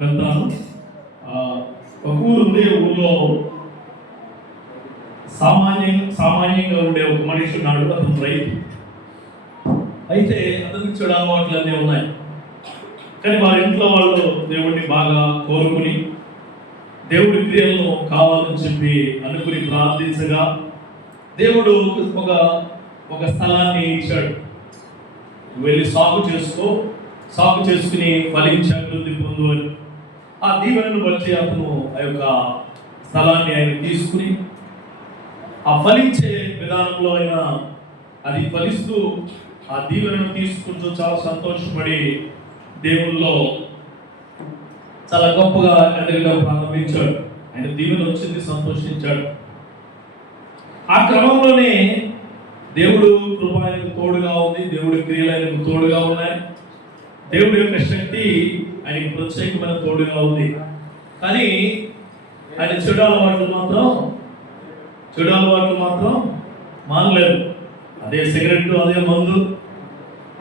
వెళ్తాను. ఒక ఊరు ఉంది. ఊళ్ళో సామాన్యంగా ఉండే ఒక మనిషి ఉన్నాడు. అతను రైతు. అయితే అతనికి చెడు అలవాట్లన్నీ ఉన్నాయి. కానీ వారి ఇంట్లో వాళ్ళు దేవుడిని బాగా కోరుకుని దేవుడి క్రియలను కావాలని చెప్పి అనుకుని ప్రార్థించగా దేవుడు ఒక స్థలాన్ని ఇచ్చాడు. వెళ్ళి సాగు చేసుకుని ఫలించి అభివృద్ధి పొందు అని. ఆ దీవెనను బట్టి అతను ఆ యొక్క స్థలాన్ని ఆయన తీసుకుని ఆ ఫలించే విధానంలో ఆయన అది ఫలిస్తూ ఆ దీవెనను తీసుకుంటూ చాలా సంతోషపడి దేవుల్లో చాలా గొప్పగా ఎదగడం ప్రారంభించాడు. ఆయన దీవెన వచ్చింది, సంతోషించాడు. ఆ క్రమంలోనే దేవుడు కృప ఆయనకు తోడుగా ఉంది, దేవుడి క్రియలు ఆయనకు తోడుగా ఉన్నాయి, దేవుడి యొక్క శక్తి ఆయనకు ప్రత్యేకమైన తోడుగా ఉంది. కానీ ఆయన చెడు అలవాట్లు మాత్రం మానలేదు. అదే సిగరెట్, అదే మందు,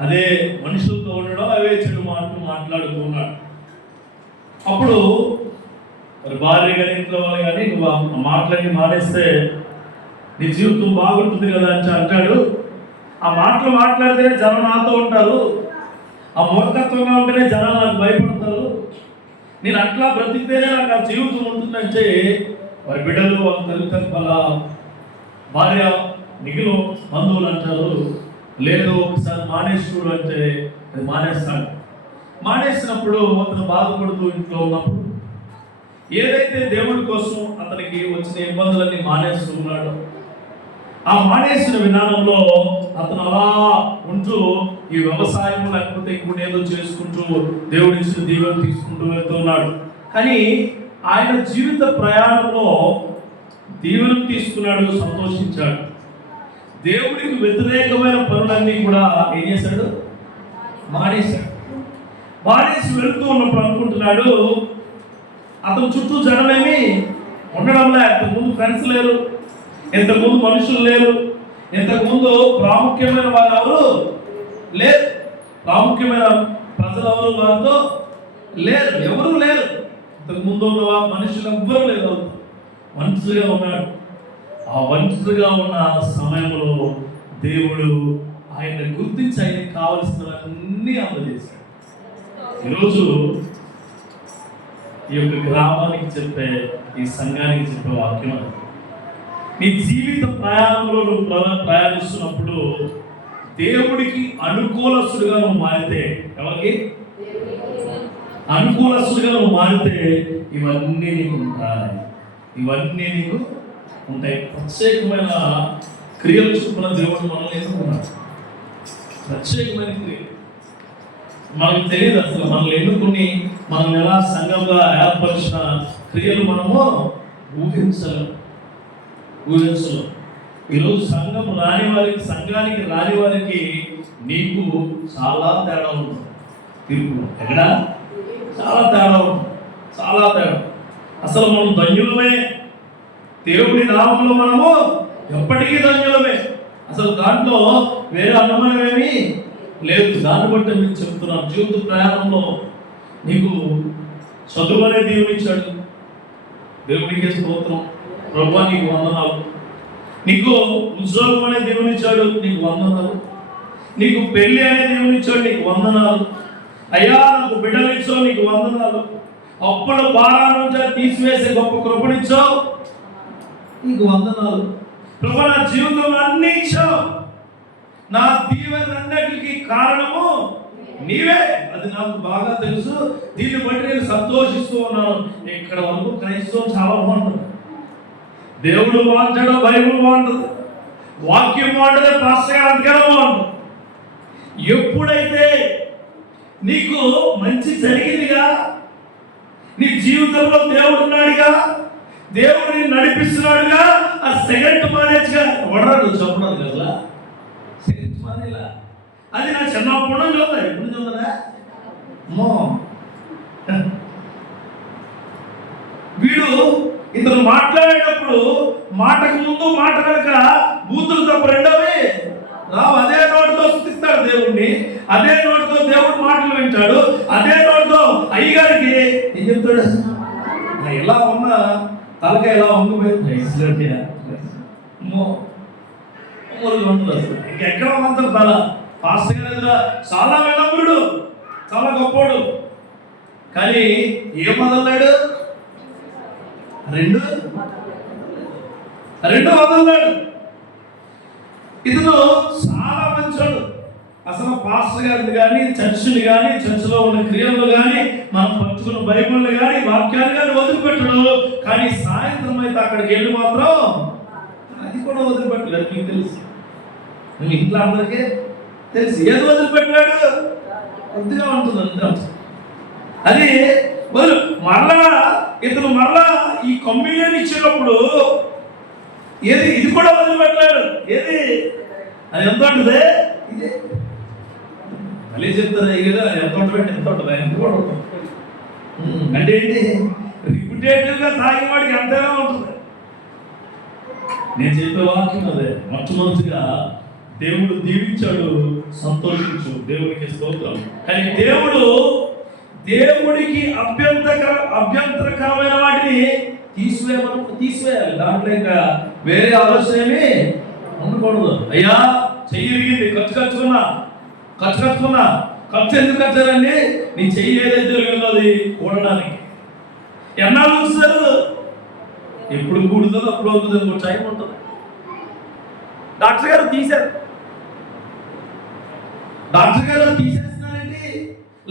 అదే మనుషులతో ఉండడం, అవే చెడు మాటలు మాట్లాడుతూ ఉన్నాడు. అప్పుడు భార్య కానీ ఇంట్లో వాళ్ళు కానీ నువ్వు ఆ మాటలన్నీ మానేస్తే నీ జీవితం బాగుంటుంది కదా అని అంటాడు. ఆ మాటలు మాట్లాడితేనే జనం నాతో ఉంటారు, ఆ మూర్ఖత్వంగా ఉంటేనే జనాలు నాకు భయపడతారు, నేను అట్లా బ్రతికితేనే నాకు ఆ జీవితం ఉంటుందంటే వారి బిడ్డలు వాళ్ళ తల్లిదండ్రులు వాళ్ళ భార్య మిగిలిన బంధువులు అంటారు, లేదు ఒకసారి మానేసుకుడు అంటే అది మానేస్తాడు. మానేసినప్పుడు అతను బాధపడుతూ ఇంట్లో ఉన్నప్పుడు ఏదైతే దేవుడి కోసం అతనికి వచ్చిన ఇబ్బందులన్నీ మానేస్తూ ఉన్నాడో ఆ మానేసిన విధానంలో అతను అలా ఉంటూ ఈ వ్యవసాయం లేకపోతే ఇంకోటి ఏదో చేసుకుంటూ దేవుడి ఇచ్చిన దీవెన తీసుకుంటూ వెళ్తున్నాడు. కానీ ఆయన జీవిత ప్రయాణంలో దీవెన తీసుకున్నాడు, సంతోషించాడు. దేవుడికి వ్యతిరేకమైన పనులన్నీ కూడా ఏం చేశాడు? మానేసి వెళ్తూ ఉన్నప్పుడు అనుకుంటున్నాడు అతను చుట్టూ జనమేమి ఉండడంలే. ఇంతకుముందు ఫ్రెండ్స్ లేరు, ఇంతకుముందు మనుషులు లేరు, ఇంతకుముందు ప్రాముఖ్యమైన వారు ఎవరు లేరు, ప్రాముఖ్యమైన ప్రజలు ఎవరు వారితో లేరు, ఎవరు లేరు. ఇంతకుముందు మనుషులు ఎవ్వరూ లేరు, ఒంటరిగా ఉన్నాడు. ఆ ఒంటరిగా ఉన్న సమయంలో దేవుడు ఆయన గుర్తించి ఆయనకు కావలసినవన్నీ అందజేశాడు. ఈరోజు ఈ యొక్క గ్రామానికి చెప్పే, ఈ సంఘానికి చెప్పే వాక్యం అది. నీ జీవిత ప్రయాణంలో నువ్వు ప్రయాణిస్తున్నప్పుడు దేవుడికి అనుకూలస్తుడిగా నువ్వు మారితే, ఎవరికి అనుకూలస్తుడిగా నువ్వు మారితే ఇవన్నీ నీకు ఉంటాయి. ప్రత్యేకమైన క్రియలు చొప్పున దేవుడు మనల్ని ఎన్నుకున్నాడు. ప్రత్యేకమైన క్రియలు మనకు తెలియదు. అసలు మనల్ని ఎన్నుకుని మనం ఎలా సంఘంగా ఏర్పరిచిన క్రియలు మనము ఊహించలేము. ఈరోజు సంఘానికి రాని వారికి నీకు చాలా తేడా ఉంటుంది. తీర్పు ఎక్కడ చాలా తేడా ఉంటుంది, చాలా తేడా. అసలు మనం ధన్యులమే, దేవుడి నామంలో మనము ఎప్పటికీ ధన్యులమే. అసలు దాంట్లో వేరే అనుమానమేమీ లేదు. దాన్ని బట్టి మీకు చెప్తున్నాను, జీవిత ప్రయాణంలో నీకు చదువు అనే దీవెనిచ్చాడు, దేవుడికి స్తోత్రం, ప్రభువా నీకు వందనాలు. నీకు ఉద్యోగం అనే దేవునిచ్చాడు, నీకు వందనాలు. నీకు పెళ్లి అనే దేవునిచ్చాడు, నీకు వందనాలు. అయ్యా నాకు బిడ్డలిచ్చావు, నీకు వందనాలు. అప్పుల భారాన్ని తీసివేసే గొప్ప కృపనిచ్చావు, నీకు వందనాలు. ప్రభు నా జీవితంలో అన్ని ఇచ్చావు, నా దీవెనన్నిటికీ కారణము నీవే, అది నాకు బాగా తెలుసు. దీన్ని బట్టి నేను సంతోషిస్తూ ఉన్నాను. ఇక్కడ వరకు క్రైస్తవం చాలా బాగుంటుంది. దేవుడు బాగుంటాడు, బైబుల్ బాగుంటుంది, వాక్యం బాగుంటుంది, పాస్టర్ బాగుంటుంది. ఎప్పుడైతే నీకు మంచి జరిగిందిగా, నీ జీవితంలో దేవుడు ఉన్నాడుగా, దేవుడిని నడిపిస్తున్నాడుగా, ఆ సిగరెట్ మానేచ్చుగా వడరాడు చెప్పడం కదా, సిగరెట్ మానేలా. అది నా చిన్నప్పుడు చూద్దా, ఎప్పుడు చూడదా వీడు ఇతను మాట్లాడేటప్పుడు మాటకు ముందు మాట కనుక బూతులు తప్ప రెండవే రావు. అదే నోటితో స్తుతిస్తాడు దేవుణ్ణి, అదే నోటితో దేవుడు మాటలు వింటాడు, అదే నోటితో అయ్యగారికి ఏం చెప్తాడు? ఎలా ఉన్నా తలకాయ ఎలా ఉండిపోయింది ఉంటుంది అసలు. ఇంకెక్కడ ఉన్నంత తల పాస్టర్ గారు చాలా వినమ్రుడు, చాలా గొప్పోడు. కానీ ఏం మొదలన్నాడు? రెండు వదలన్నాడు. ఇతను చాలా మంచోడు. అసలు పాస్టర్ గారిని కానీ, చర్చిని కానీ, చర్చిలో ఉన్న క్రియలు కానీ, మనం పంచుకున్న బైబిల్ని కానీ, వాక్యాన్ని కానీ వదిలిపెట్టడు. కానీ సాయంత్రం అయితే అక్కడికి వెళ్ళి మాత్రం అది కూడా వదిలిపెట్టలేదు. మీకు తెలుసు, మీ ఇంట్లో అందరికీ తెలుసు. ఏది వదిలిపెట్టాడు? కొద్దిగా ఉంటుంది అంతా. అది మరలా ఇతను మరలా ఈ కమ్యూనియన్ ఇచ్చినప్పుడు ఏది ఇది కూడా వదిలిపెట్టాడు. ఏది అది ఎంత ఉంటుంది? ఇదే మళ్ళీ చెప్తారు కదా, ఎంత ఉంటుంది ఎంత ఉంటుంది ఎంత కూడా ఉంటుంది. అంటే ఏంటి? రిపిటేటివ్గా తాగేవాడికి ఎంతైనా ఉంటుంది. నేను చెప్పే వాక్యం అదే. మొట్టమొదటిగా దేవుడు దీవించాడు, సంతోషించు, దేవునికి స్తోత్రం. కానీ దేవుడికి అభ్యంతరకరమైన వాటిని తీసివేయాలి. దాంట్లో ఇంకా వేరే ఆలోచన ఏమి ఉండకూడదు. అయ్యా చెయ్యి ఇరిగింది, ఖర్చు ఎందుకు కట్టారండి? నీ చెయ్యి ఏదైతే జరిగిందో అది కూడడానికి ఎన్నాళ్ళు చూస్తారు? ఎప్పుడు కూడుతుందో అప్పుడు అవుతుంది, ఇంకో టైం ఉంటుంది. డాక్టర్ గారు తీసేస్తున్నారండి,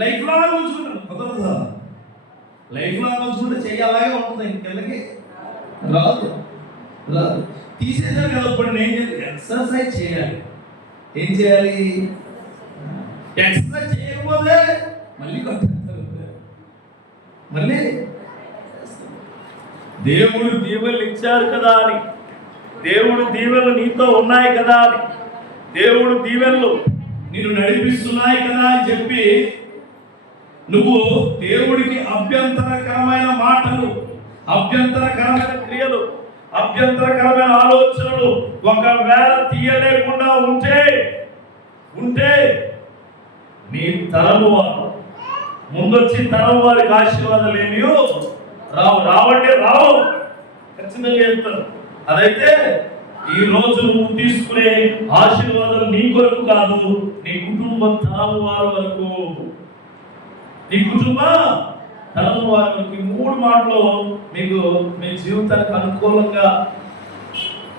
లైఫ్ లాగా ఉంచుకుంటారు. కుదరదు. లైఫ్ లాగా ఉంచుకుంటే చెయ్యి అలాగే ఉంటుంది, ఇంకెళ్ళకి రాదు. తీసేసారు కదా. ఇప్పుడు నేను ఎక్సర్సైజ్ చేయాలి. ఏం చేయాలి? ఎక్సర్సైజ్ చేయకపోతే మళ్ళీ దేవుడు దీవెనలు ఇచ్చారు కదా అని, దేవుడు దీవెనలు నీతో ఉన్నాయి కదా అని, దేవుడు దీవెనలు నిన్ను నడిపిస్తున్నాయి కదా అని చెప్పి నువ్వు దేవుడికి అభ్యంతరకరమైన మాటలు, అభ్యంతరకరమైన క్రియలు, అభ్యంతరకరమైన ఆలోచనలు ఒకవేళ తీయలేకుండా ఉంటే నీ తరము వారు ముందొచ్చి తరం వారికి ఆశీర్వాదాలు ఏమియో రావు ఖచ్చితంగా చెప్తారు. అదైతే ఈ రోజు నువ్వు తీసుకునే ఆశీర్వాదాలు నీ కొరకు కాదు, నీ కుటుంబం తరం వారి వరకు, నీ కుటుంబ తరం వారి వరకు. ఈ 3 మాటలు మీకు మీ జీవితానికి అనుకూలంగా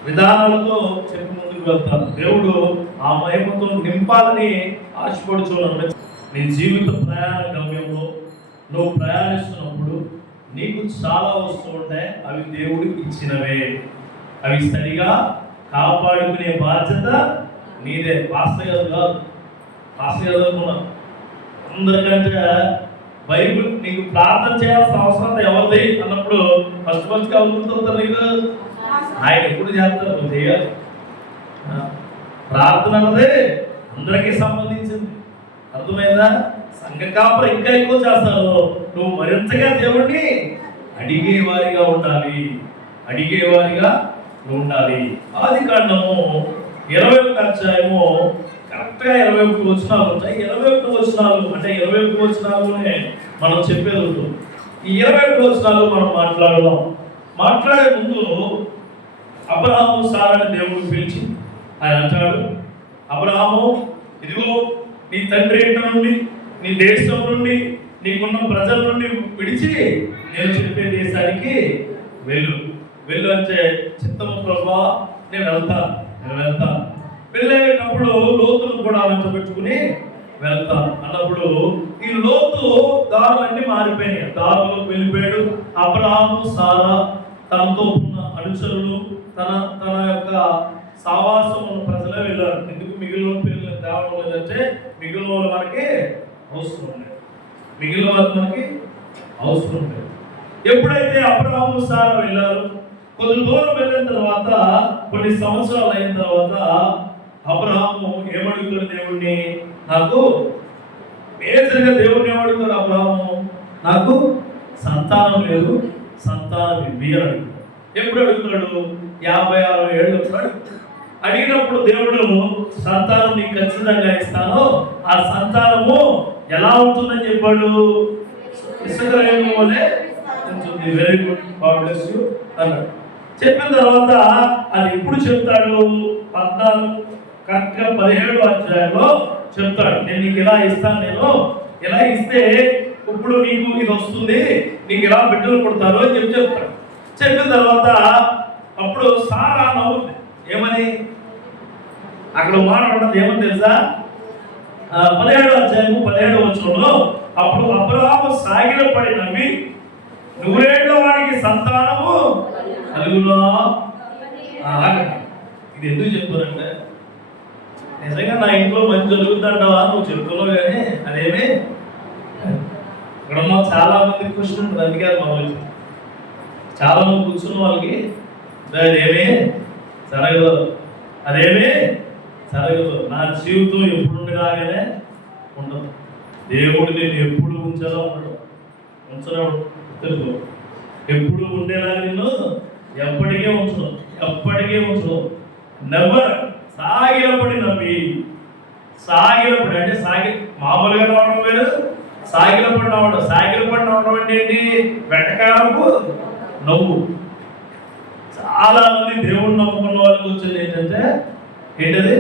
విధానాలతో చెప్పి ముందుకు వెళ్తాను. దేవుడు ఆ మహిమతో నింపాలని ఆశపడుచున్నాను. నీ జీవిత ప్రయాణ గమ్యంలో నువ్వు ప్రయాణిస్తున్నప్పుడు నీకు చాలా వస్తూ ఉంటాయి. అవి దేవుడికి ఇచ్చినవే. అవి సరిగా కాపాడుకునే బాధ్యత నీదే. పాస్టర్ గారు కాదు, పాస్టర్ గారు అనుకున్నాను. అందరికంటే బైబిల్ నీకు ప్రార్థన చేయాల్సిన అవసరం ఎవరిది అన్నప్పుడు ఫస్ట్ అవుతుంటారు. నీకు ఆయన ఎప్పుడు చేస్తారు, నువ్వు చేయాలి. ప్రార్థన అన్నది అందరికీ సంబంధించింది. అర్థమైందా? సంఘ కాపుర ఇంకా ఎక్కువ చేస్తారు. నువ్వు మరింతగా దేవుణ్ణి అడిగేవారిగా ఉండాలి. ఆదికాండము 21వ అధ్యాయము కరెక్ట్గా 21 వచనాలు ఉంటాయి. 21 వచనాలు అంటే 21 వచనాలునే మనం చెప్పేది ఉంటుంది. ఈ 21 వచనాలు మనం మాట్లాడే ముందు అబ్రహాము సారాని దేవుడు పిలిచి ఆయన అంటాడు, అబ్రహాము ఇదిగో నీ తండ్రి ఇంటి నుండి, నీ దేశం నుండి, నీకున్న ప్రజల నుండి విడిచి నేను చెప్పే దేశానికి వెళ్ళు అంటే చిత్తము ప్రభా నేను వెళ్తాను. వెళ్ళేటప్పుడు లోతును కూడా వెంటబెట్టుకుని వెళ్తాను అన్నప్పుడు ఈ లోతు దారులన్నీ మారిపోయినాయి. దారులోకి వెళ్ళిపోయాడు. అబ్రహాము సారా తనతో ఉన్న అనుచరులు తన యొక్క సావాసం ఉన్న ప్రజలే వెళ్ళారు. ఎందుకు మిగిలిన పేర్లు తేవడం లేదంటే మిగిలిన వాళ్ళు మనకి అవసరం లేదు. ఎప్పుడైతే అబ్రహాము సారా వెళ్ళారు, కొంత దూరం వెళ్ళిన తర్వాత, కొన్ని సంవత్సరాలు అయిన తర్వాత అబ్రహాము ఏమడుగుతాడు దేవుణ్ణి? నాకు మేజర్గా దేవుణ్ణి ఏమడుగుతాడు అబ్రహాము? నాకు సంతానం లేదు, సంతానం ఇవ్వడు. ఎప్పుడు అడుగుతాడు? 56 ఏళ్ళు అడిగినప్పుడు దేవుడు సంతానం నీకు ఖచ్చితంగా ఇస్తాను, ఆ సంతానము ఎలా ఉంటుందని చెప్పాడు? ఇసుక రేణువు వలె ఉంటుంది. Very good, God bless you అన్నాడు. చెప్పిన తర్వాత అది ఎప్పుడు చెప్తాడు? 14 కరెక్ట్గా 17వ అధ్యాయంలో చెప్తాడు. నేను నీకు ఇలా ఇస్తాను, నేను ఇలా ఇస్తే ఇప్పుడు నీకు ఇది వస్తుంది, నీకు ఇలా బిడ్డలు పుడతారు అని చెప్తాడు. చెప్పిన తర్వాత అప్పుడు సారా నవ్వుతుంది. ఏమని? అక్కడ మాట్లాడుతుంది ఏమని తెలుసా? 17వ అధ్యాయము 17వ వచనంలో అప్పుడు అబ్రహాము సాగిలపడి నవ్వి, 100 ఏళ్ల వాడికి సంతానము కలుగునా? ఇది ఎందుకు చెప్తారంటే, నిజంగా నా ఇంట్లో మంచి జరుగుతుంటావా నువ్వు చెప్తున్నావు, కానీ అదేమి ఇక్కడ ఉన్న చాలా మంది క్వశ్చన్ ఉంటుంది. అందుకే మామూలు చాలా మంది కూర్చున్న వాళ్ళకి అదేమి జరగదు, అదేమి జరగదు. నా జీవితం ఎప్పుడు ఉండగానే ఉండదు. దేవుడు నేను ఎప్పుడు ఉంచాలో ఉంచడం తెలుగు. ఎప్పుడు ఉండేలా నిన్ను ఎప్పటికే ఉంచడం, ఎప్పటికే ఉంచడం. నెవర్. సాగిలపడి నవ్వి, సాగిలపడి అంటే మామూలుగా నవ్వడం వేరు, సాగిలపడి నవ్వడం. సాగిలపడి నవ్వడం అంటే ఏంటి? వెటకాలపు నవ్వు. చాలా మంది దేవుడు నమ్ముకున్న వాళ్ళకి వచ్చేది ఏంటంటే, ఏంటది?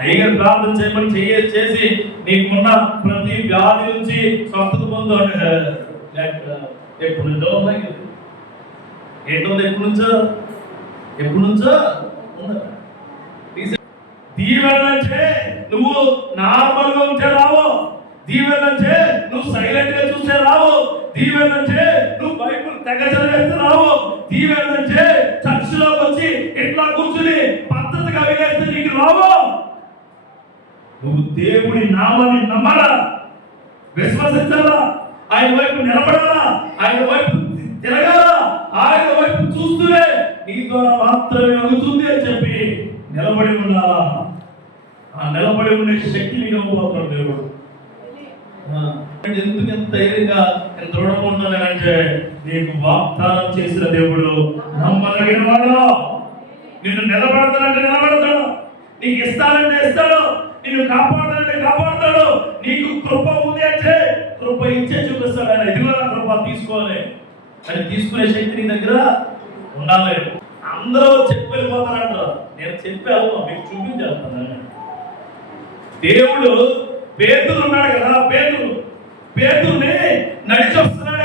అయ్యగారు ప్రార్థన చేయమని చేసి నీకున్న ప్రతి వ్యాధి నుంచి స్వస్థత పొందు అంటే ఎప్పుడు నుంచో ఉన్నాయి కదా. ఏంటో ఎప్పుడు నుంచో దీవెనంటే నువ్వు నార్మల్గా ఉంటే రావు, దీవెనంటే నువ్వు సైలెంట్ గా చూస్తే రావు, దీవెనంటే నువ్వు బైబిల్ తెగ చదివేస్తే రావు, దీవెనంటే చర్చిలోకి వచ్చి ఇట్లా కూర్చుని పద్ధతిగా వినేస్తే నీకు రావు. నువ్వు దేవుడి నామాన్ని నమ్మాలా, విశ్వసించాలా, ఆయన వైపు నిలబడాలా, ఆయన వైపు తిరగాలా, ఆయన వైపు చూస్తూనే నీ ద్వారా మాత్రమే అవుతుంది అని చెప్పి నిలబడి ఉండాలా. ఆ నిలబడి ఉండే శక్తిని ఇవ్వబోతున్నాడు దేవుడు. ఎందుకు ఎంత ధైర్యంగా ఎంత దృఢంగా ఉన్నానంటే, నీకు వాగ్దానం చేసిన దేవుడు నమ్మదగిన వాడు. నిన్ను నిలబడతానంటే నిలబడతాడు, నీకు ఇస్తానంటే ఇస్తాడు, నిన్ను కాపాడతానంటే కాపాడతాడు. నీకు కృప ఉంది అంటే కృప ఇచ్చే చూపిస్తాడు ఆయన. ఇదిగో కృప తీసుకోవాలి అని తీసుకునే శక్తి నీ దగ్గర ఉండాలి. అందరూ చెప్పి వెళ్ళిపోతారంటారు. నేను చెప్పాను, మీకు చూపించేస్తాను. దేవుడు పేతురు ఉన్నాడు కదా, పేతురుని నడిచి వస్తున్నాడు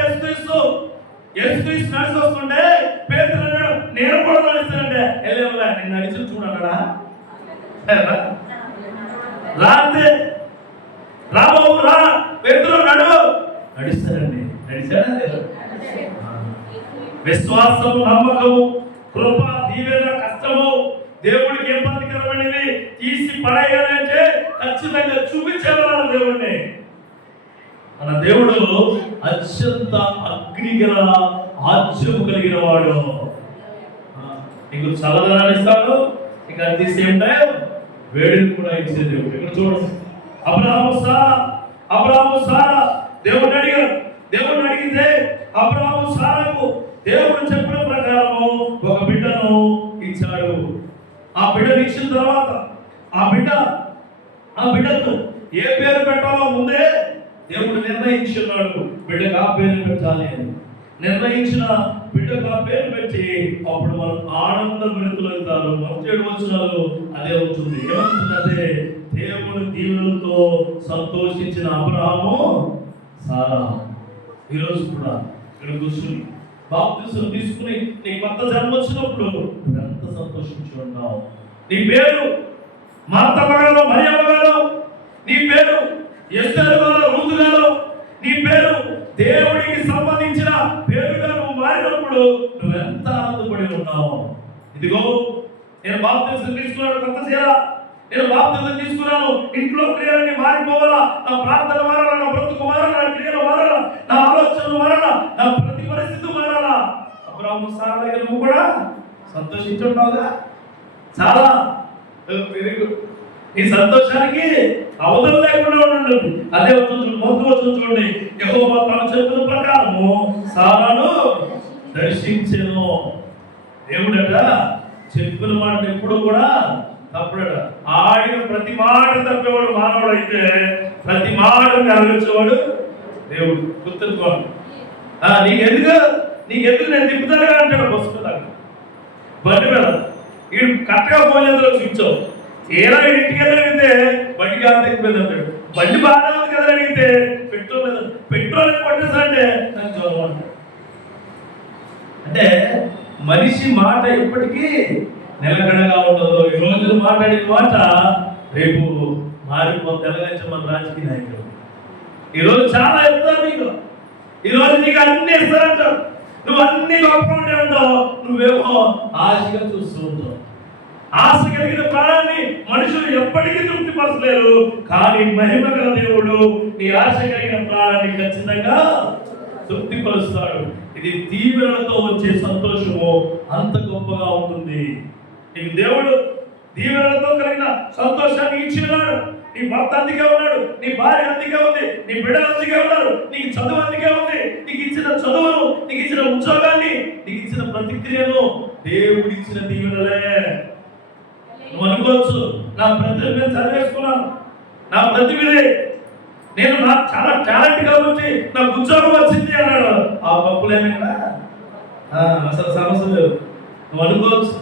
యేసుక్రీస్తు నడిచి వస్తుంటే పేతురు అన్నాడు, నేను కూడా నడుస్తానంటే వెళ్ళేవా నేను నడిచి చూడన్నాడా? రాంతే రాబాబు రా, పేతురు నడుస్తాడండి. నడిచాడా? విశ్వాసం, నమ్మకము, కృప, దీవెన, కష్టము, దేవుడికి ఇబ్బందికరమైనవి తీసి పడేయాలంటే ఖచ్చితంగా చూపించేవాడు దేవుడిని. మన దేవుడు అత్యంత అగ్ని గల ఆజ్యము కలిగిన వాడు. నీకు చల్లదనాన్ని ఇస్తాడు, ఇక అట్ ది సేమ్ టైం వేడిని కూడా ఇచ్చే దేవుడు. ఇక్కడ చూడండి, అబ్రహాము సారా దేవుడిని అడిగితే అబ్రహాము సారాకు దేవుడు చెప్పిన ప్రకారము ఒక బిడ్డను ఇచ్చాడు. ఆ బిడ్డను ఇచ్చిన తర్వాత ఆ బిడ్డకు ఏ పేరు పెట్టాలో ముందే దేవుడు నిర్ణయించున్నాడు. బిడ్డకు ఆ పేరు పెట్టాలి అని నిర్ణయించిన బిడ్డకు ఆ పేరు పెట్టి అప్పుడు మనం ఆనంద భరితులు అవుతారు. 17 వచనాలు అదే ఉంటుంది. ఏమంటుంది? అదే దేవుని దీవెనలతో సంతోషించిన అబ్రహాము సారా. ఈరోజు కూడా ఇక్కడ కూర్చుని బాప్తిసం తీసుకుని నీ కొత్త జన్మ వచ్చినప్పుడు ఎంత సంతోషించి ఉన్నావు. నీ పేరు మార్తమ్మ గారు, మరియమ్మ గారు, నీ పేరు ఎస్తేరు గారు, రూతు గారు, నీ పేరు దేవుడికి సంబంధించిన పేరుగా నువ్వు మారినప్పుడు నువ్వు ఎంత ఆనందపడి ఉన్నావు. ఇదిగో నేను బాప్తిసం తీసుకున్నాను, కొత్త చేయాలా, నేను బాప్తిసం తీసుకున్నాను, ఇంట్లో క్రియలన్నీ మారిపోవాలా, నా ప్రార్థన మారాలా, నా బ్రతుకు మారాలా, నా క్రియలు మారాలా, నా ఆలోచనలు మారాలా, నా ప్రతి పరిస్థితి మారాలా. అబ్రహాము సారా దగ్గర నువ్వు కూడా సంతోషించుంటావుగా. చాలా ఈ సంతోషానికి అవధులు లేకుండా ఉండండి. అదే మొత్తం చూడండి, యెహోవా తాను చెప్పిన ప్రకారము సారాను దర్శించెను. దేవుడట చెప్పిన మాట ఎప్పుడు కూడా తప్పుడట. ఆడిన ప్రతి మాట తప్పేవాడు మానవుడు అయితే, ప్రతి మాట నెరవేర్చేవాడు దేవుడు గుర్తుంచుకోండి. నీకెందుకు నేను తిప్పుతాను అంటాడు బస్సు మీద బండి మీద. వీడు కరెక్ట్గా ఫోన్ చేతిలో స్విచ్ ఏదో ఇంటికి అడిగితే బండికి అంత ఎక్కిపోయింది అంటాడు. బండి బాగా ఉంది కదా అడిగితే పెట్రోల్ కొట్టేసారంటే నాకు జ్వరం అంటాడు. అంటే మనిషి మాట ఎప్పటికీ నిలకడగా ఉండదు. ఈ రోజు మాట్లాడిన మాట రేపు మారిపోతే ఎలాగైతే మన రాజకీయ నాయకులు ఈరోజు చాలా ఇస్తారు నీకు. ఈరోజు నీకు అన్ని ఇస్తారంటావు, నువ్వు అన్ని గొప్ప ఉంటే ఉంటావు, నువ్వేమో ఆశగా చూస్తూ ఉంటావు. ఆశ కలిగిన ప్రాణాన్ని మనుషులు ఎప్పటికీ తృప్తిపరచలేరు. కానీ మహిమ గల దేవుడు నీ ఆశ కలిగిన ప్రాణాన్ని ఖచ్చితంగా తృప్తిపరుస్తాడు. ఇది దీవెనలతో వచ్చే సంతోషము అంత గొప్పగా ఉంటుంది. నీకు దేవుడు దీవెనలతో కలిగిన సంతోషాన్ని ఇచ్చినాడు. నీ భర్త అందుకే ఉన్నాడు, నీ భార్య అందుకే ఉంది, నీ బిడ్డలు అందుకే ఉన్నారు, నీకు చదువు అందుకే ఉంది. నీకు ఇచ్చిన చదువును, నీకు ఇచ్చిన ఉద్యోగాన్ని, నీకు ఇచ్చిన ప్రతిక్రియను దేవుడు ఇచ్చిన దీవెనలే. నువ్వు అనుకోవచ్చు, నా ప్రతిభ మీద చదివేసుకున్నాను, నా ప్రతిభే, నేను నాకు చాలా టాలెంట్ కాబట్టి నాకు ఉద్యోగం వచ్చింది అన్నాడు. ఆ పప్పులేమైనా అసలు సమస్య లేదు. నువ్వు అనుకోవచ్చు,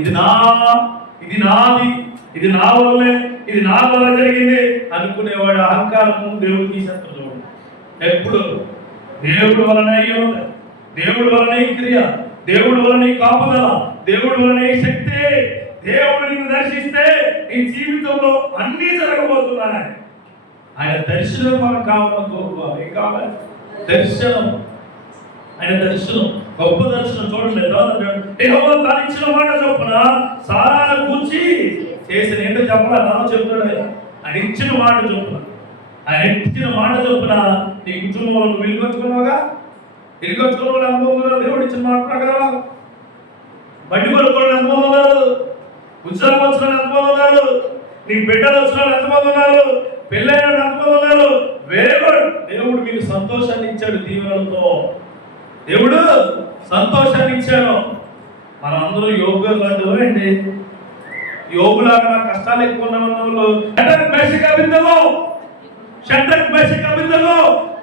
ఇది నాది, ఇది నా వల్లే, ఇది నా వల్ల జరిగింది అనుకునేవాడు అహంకారము దేవుడు తీసేస్తాడు. ఎప్పుడు దేవుడు వలన అయ్యేది, దేవుడు వలన ఈ క్రియ, దేవుడు వలన ఈ కాపుదల, దేవుడు వలన ఈ శక్తి. దేవుడు నిన్ను దర్శిస్తే నీ జీవితంలో అన్నీ జరగబోతున్నాయి. ఆయన దర్శనం మనకు కావాలని కోరుకోవాలి. ఏం కావాలి? దర్శనం. ఆయన దర్శనం, గొప్ప దర్శనం. చూడండి, యెహోవా తాను ఇచ్చిన మాట చొప్పున సారాను కూర్చి చేసిన ఏంటో చెప్పాలి. నాన్న చెప్తాడు, ఆయన ఇచ్చిన మాట చొప్పున, ఆయన ఇచ్చిన మాట చొప్పున నీ కుటుంబంలో నువ్వు వెలుగొచ్చుకున్నావుగా. వెలుగొచ్చుకున్న అనుభవం దేవుడు ఇచ్చిన మాట ప్రకారం బట్టి కొనుక్కోవడం ఎంతమంది ఉన్నారు, ఉద్యోగం వచ్చిన ఎంతమంది ఉన్నారు, నీ బిడ్డలు వచ్చిన ఎంతమంది ఉన్నారు, పెళ్ళైన ఎంతమంది ఉన్నారు. Very good. దేవుడు మీకు సంతోషాన్ని ఇచ్చాడు. దీవెనలతో దేవుడు సంతోషాన్ని ఇచ్చాడు. మనందరూ యోగులు లాంటి ఏంటి, యోగులాగా నా కష్టాలు ఎక్కువ ఉన్న వాళ్ళు షడ్రక్ మేషక్ అబేద్నెగో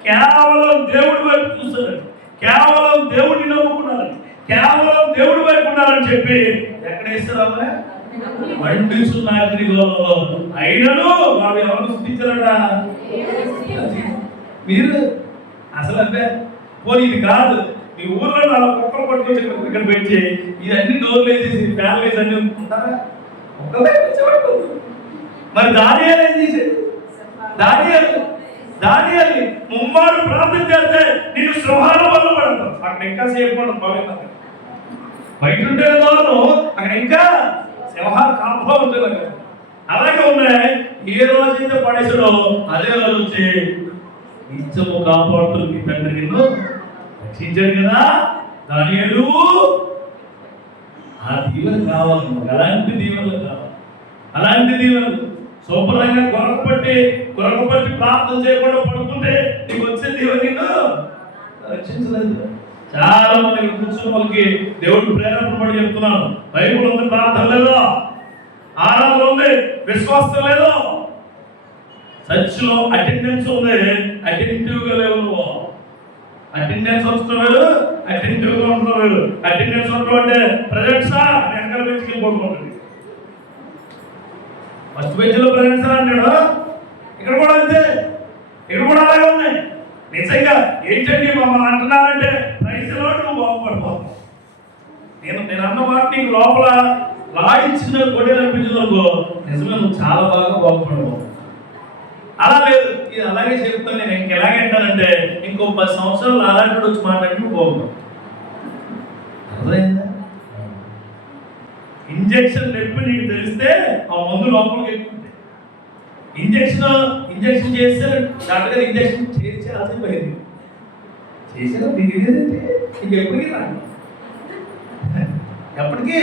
కేవలం దేవుడి వైపు చూస్తారు, కేవలం దేవుడిని నమ్ముకున్నారు, కేవలం దేవుడి వైపు ఉన్నారని చెప్పి ఎక్కడ వేస్తారా? మండిస్తున్న అగ్నిలో. అయినను వాడు ఎవరు స్థుతించారట? మీరు అసలు అంటే పోనీ ఇది కాదు, మీ ఊర్లో అలా కుక్కలు పట్టుకొచ్చి ఇక్కడ పెట్టి ఇవన్నీ డోర్లు వేసేసి ఫ్యాన్లు వేసి అన్ని ఉంటారా? మరి దానియాలు ఏం చేసేది? దానియాలు ముమ్మారు ప్రార్థన చేస్తే నిన్ను సింహాల వల్ల పడతావు. అక్కడ ఇంకా సేపు ఉండదు. బయట ఉంటే అక్కడ ఇంకా సింహాలు కాపుగా ఉంటుంది. అలాగే ఉన్నాయి. ఏ రోజైతే పడేసాడో అదే రోజు వచ్చి నిత్యము కాపాడుతూ మీ తండ్రి నిన్ను రక్షించాడు కదా. దానియేలు ఆ దీవెన కావాలి. అలాంటి దీవెనలు కావాలి. అలాంటి దీవెనలు శుభ్రంగా కొరకపట్టి ప్రార్థన చేయకుండా పడుకుంటే నీకు వచ్చే దీవెన నిన్ను రక్షించలేదు. చాలా మంది కూర్చున్న వాళ్ళకి దేవుడు ప్రేరణ పడి చెప్తున్నాను. బైబుల్ ఉంది, ప్రార్థన లేదు, ఆరాధన ఉంది, విశ్వాసం లేదు, చర్చిలో అటెండెన్స్ ఉంది, అటెంటివ్ గా లేవు. నువ్వు అటెండెన్స్ వస్తున్నారు, అటెంటివ్ గా ఉంటున్నారు. అటెండెన్స్ ఉండడం అంటే ప్రజెంట్సా వెనకాల బెంచ్కి పోతుంది. ఫస్ట్ బెంచ్ లో ప్రజెంట్సా అంటాడు. ఇక్కడ కూడా అంతే, ఇక్కడ కూడా అలాగే ఉన్నాయి. నిజంగా ఏంటండి మమ్మల్ని అంటున్నారంటే ప్రైజ్లో నువ్వు బాగుపడిపోతావు. నేను అన్న మాట నీకు లోపల లాడించిన గొడవ అనిపించదు. నిజమే, నువ్వు చాలా బాగా బాగుపడిపోతావు. అలా లేదు, ఇది అలాగే చెప్తాను. నేను ఇంకెలాగంటానంటే ఇంకో 10 సంవత్సరాలు అలాంటి వచ్చి మాట్లాడి నువ్వు బాగుపడతావు. అర్థమైందా? ఇంజక్షన్ నొప్పి నీకు తెలిస్తే ఆ మందు లోపలికి ఎక్కువ. ఇంజక్షన్ చేస్తే డాక్టర్ గారు ఇంజక్షన్ చేసి ఆశపోయింది చేసిన నీకు ఎప్పటికీ రాదు. ఎప్పటికీ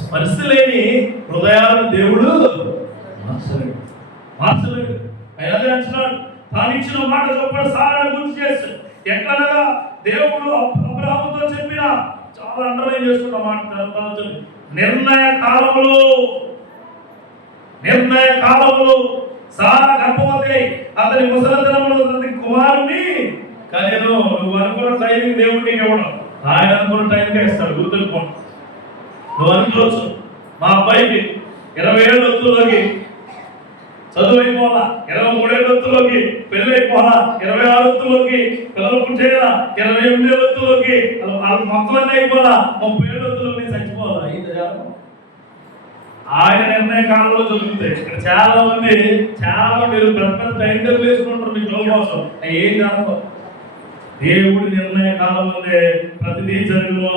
స్పర్శ లేని హృదయాలను దేవుడు మార్చలేడు. అదే అంటున్నాడు, తాను ఇచ్చిన మాట చొప్పున సారాన్ని గుర్తు చేస్తాడు. ఎట్లనగా దేవుడు అబ్రహాముతో చెప్పిన, చాలా అండర్లైన్ చేసుకున్న మాట, నిర్ణయ కాలములో సారా గర్భవతి అతని ముసలితనంలో కుమారుని కానీ నువ్వు అనుకున్న టైంకి దేవుడు నీకు ఇవ్వడం, ఆయన అనుకున్న టైంకే ఇస్తాడు. గుర్తుంచుకోండి. నువ్వు అనుకోవచ్చు మా అబ్బాయికి 20 ఏళ్ళ వస్తువులోకి చదువు అయిపోవాలా, 23 ఏళ్ళ వస్తువులోకి పెళ్లి అయిపోవాలా, 26 వస్తువులోకి పిల్లలు పుట్టేయాలా, 28 ఏళ్ళ వస్తువులోకి వాళ్ళ మొత్తం అన్నీ అయిపోవాలా, 30 ఏళ్ళ వస్తువులోకి చచ్చిపోవాలా. ఇది ఆయన నిర్ణయ కాలంలో జరుగుతాయి. ఇక్కడ చాలా మీరు పెద్ద పెద్ద టైం టేబుల్ వేసుకుంటారు మీ జోలు కోసం. ఏం కాదు, దేవుడి నిర్ణయ కాలంలోనే ప్రతిదీ జరుగును.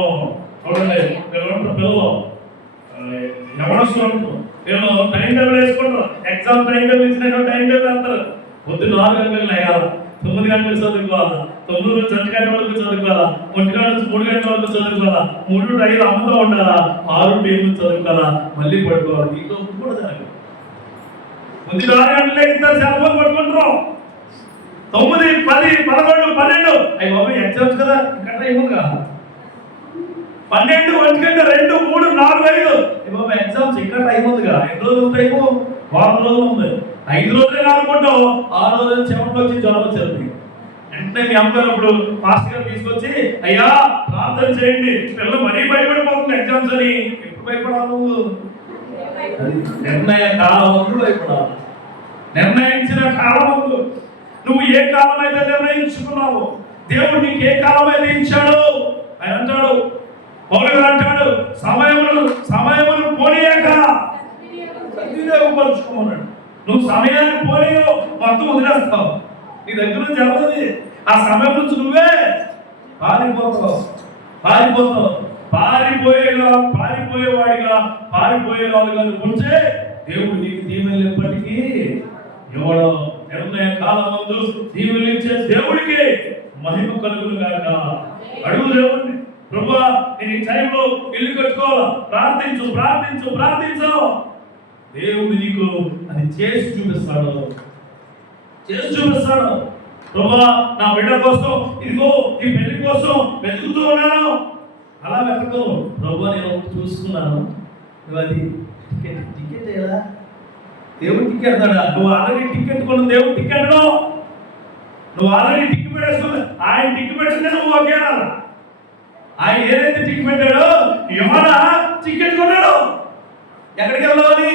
చూడండి, పిల్లలు ఎవరొస్తూ నేను టైం టేబుల్ వేసుకుంటారు. ఎగ్జామ్ టైం టేబుల్ ఇచ్చిన టైం టేబుల్ అంటారు. పొద్దున్న 4 గంటలకు లేయాలి, 9 గంటలకు చదువుకోవాలా, 9 నుంచి 10 గంటల వరకు చదువుకోవాలా, 1 గంట నుంచి 3 గంటల వరకు చదువుకోవాలా, 3 నుండి 5 అమ్మతో ఉండాలా, 6 నుండి 7 చదువుకోవాలా, మళ్ళీ పడుకోవాలి. దీంట్లో కూడా జరగదు. పొద్దున్న 6 గంటలే ఇద్దరు సెల్ ఫోన్ పట్టుకుంటారు. 9, 10, 11, 12 అవి బాబు ఎగ్జామ్స్ కదా, ఇక్కడ ఏముంది కదా, 12, 1 గంట, 2, 3, 4, 5 బాబు ఎగ్జామ్స్ ఇక్కడ టైం ఉందిగా. ఎన్ని రోజులు టైము? 4 రోజులు ఉంది. 5 రోజులే అనుకుంటావు, 6 రోజులు చెమటలో వచ్చి జ్వరం వచ్చేది. వెంటనే మీ అమ్మగారు అప్పుడు మాస్టర్ గారు తీసుకొచ్చి, అయ్యా ప్రార్థన చేయండి, పిల్లలు మరీ భయపడిపోతుంది ఎగ్జామ్స్ అని. ఎప్పుడు భయపడాలి నువ్వు? నిర్ణయ కాలం ముందు భయపడాలి. నిర్ణయించిన కాలం ముందు నువ్వు ఏ కాలం అయితే నిర్ణయించుకున్నావు, దేవుడు నీకు ఏ కాలం అయితే ఇచ్చాడు. ఆయన అంటాడు, పౌలు అంటాడు, సమయమును పోనీయక సద్వినియోగపరుచుకోమన్నాడు. నువ్వు సమయాన్ని పోనీయో మొత్తం వదిలేస్తావు, నీ దగ్గర నుంచి జరుగుతుంది. ఆ సమయం నుంచి నువ్వే పారిపోయేవాడిగా పారిపోయేవాడిగా ఉంటే దేవుడు నీకు దీవెనలు ఎప్పటికీ ఇవ్వడం. నిర్ణయ కాలం ముందు దీవెనలిచ్చే దేవుడికి మహిమ కలుగును గాక. అడుగు దేవుడిని, ప్రభువా నేను ఈ టైంలో ఇల్లు కట్టుకోవాలా, ప్రార్థించు. దేవుడు నీకు అది చేసి చూపిస్తాడు. ప్రభువా నా బిడ్డ కోసం, ఇదిగో ఈ పెళ్లి కోసం వెతుకుతూ ఉన్నాను. అలా వెతకదు. ప్రభువా నేను చూసుకున్నాను, నువ్వు అది టికెట్ ఎలా దేవుడు టికెట్ అన్నాడా? నువ్వు ఆల్రెడీ టికెట్ కొన్న దేవుడు టికెట్, నువ్వు ఆల్రెడీ టికెట్ పెట్టేసుకున్నా. ఆయన టికెట్ పెట్టితే నువ్వు ఓకే అనాలా? ఆయన ఏదైతే టికెట్ పెట్టాడో ఏమన్నా టికెట్ కొన్నాడు. ఎక్కడికి వెళ్దామని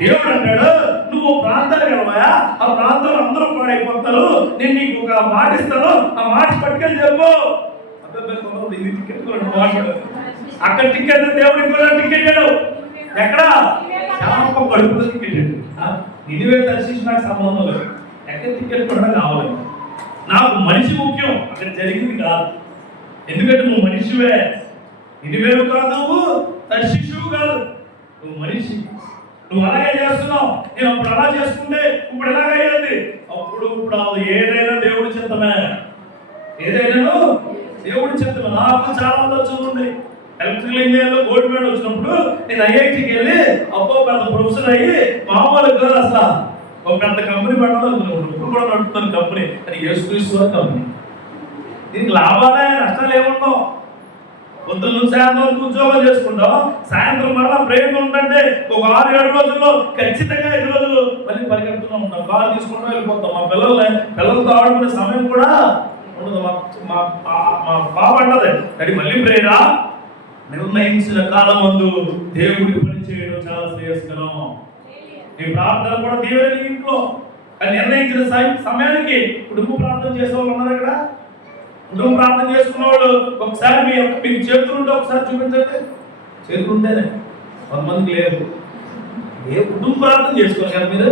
దేవుడు అంటాడు, నువ్వు ప్రాంతానికి వెళ్ళవా, ఆ ప్రాంతంలో అందరూ పాడైపోతారు, నేను నీకు ఒక మాట ఇస్తాను, ఆ మాట పట్టుకెళ్ళి చెప్పు. అక్కడ టికెట్ దేవుడికి కూడా టికెట్ ఎక్కడ కడుపులో టికెట్. నినివే దర్శించి నాకు సంబంధం లేదు, ఎక్కడ టికెట్ కూడా కావాలి. నాకు మనిషి ముఖ్యం, అక్కడ జరిగింది కాదు. ఎందుకంటే నువ్వు మనిషివే, నినివేవు కాదు, నువ్వు దర్శించువు కాదు, నువ్వు మనిషి. నువ్వు అలాగే చేస్తున్నావు, నేను అప్పుడు అలా చేసుకుంటే ఇప్పుడు ఎలాగయ్యేది? అప్పుడు ఏదైనా దేవుడి చిత్తమే, నాకు చాలా చదువుంది. ఎలక్ట్రికల్ ఇంజనీర్లో గోల్డ్ మెడల్ వచ్చినప్పుడు నేను ఐఐటికి వెళ్ళి పెద్ద ప్రొఫెసర్ అయ్యి మామూలు కాదు అసలు ఒక పెద్ద కంపెనీ పెట్టాలి. ఇప్పుడు కూడా నడుపుతాను కంపెనీ, అది యేసుక్రీస్తు కంపెనీ. దీనికి లాభాలే నష్టాలు ఏముండవు. పొద్దున్న నుంచి సాయంత్రం వరకు ఉద్యోగం చేసుకుంటాం, సాయంత్రం మళ్ళీ ప్రేమ ఉంటే ఒక 6-7 రోజుల్లో ఖచ్చితంగా 5 రోజులు మళ్ళీ పరిగెడుతూనే ఉంటాం. కారు తీసుకుంటూ వెళ్ళిపోతాం. మా పిల్లలతో ఆడుకునే సమయం కూడా ఉండదు. మా పాప అంటది, అది మళ్ళీ ప్రేరా. నిర్ణయించిన కాలం ముందు దేవుడికి పని చేయడం చాలా శ్రేయస్కరం. నీ ప్రార్థన కూడా దేవుని ఇంట్లో, కానీ నిర్ణయించిన సమయానికి కుటుంబ ప్రార్థన చేసే వాళ్ళు ఉన్నారు ఇక్కడ. కుటుంబ ప్రార్థన చేసుకున్న వాళ్ళు ఒకసారి మీకు చేతులు ఉంటే ఒకసారి చూపించండి. చేతులు ఉంటేనే, కొంతమందికి లేదు. ఏ కుటుంబ ప్రార్థన చేసుకోవాలి కదా మీరు.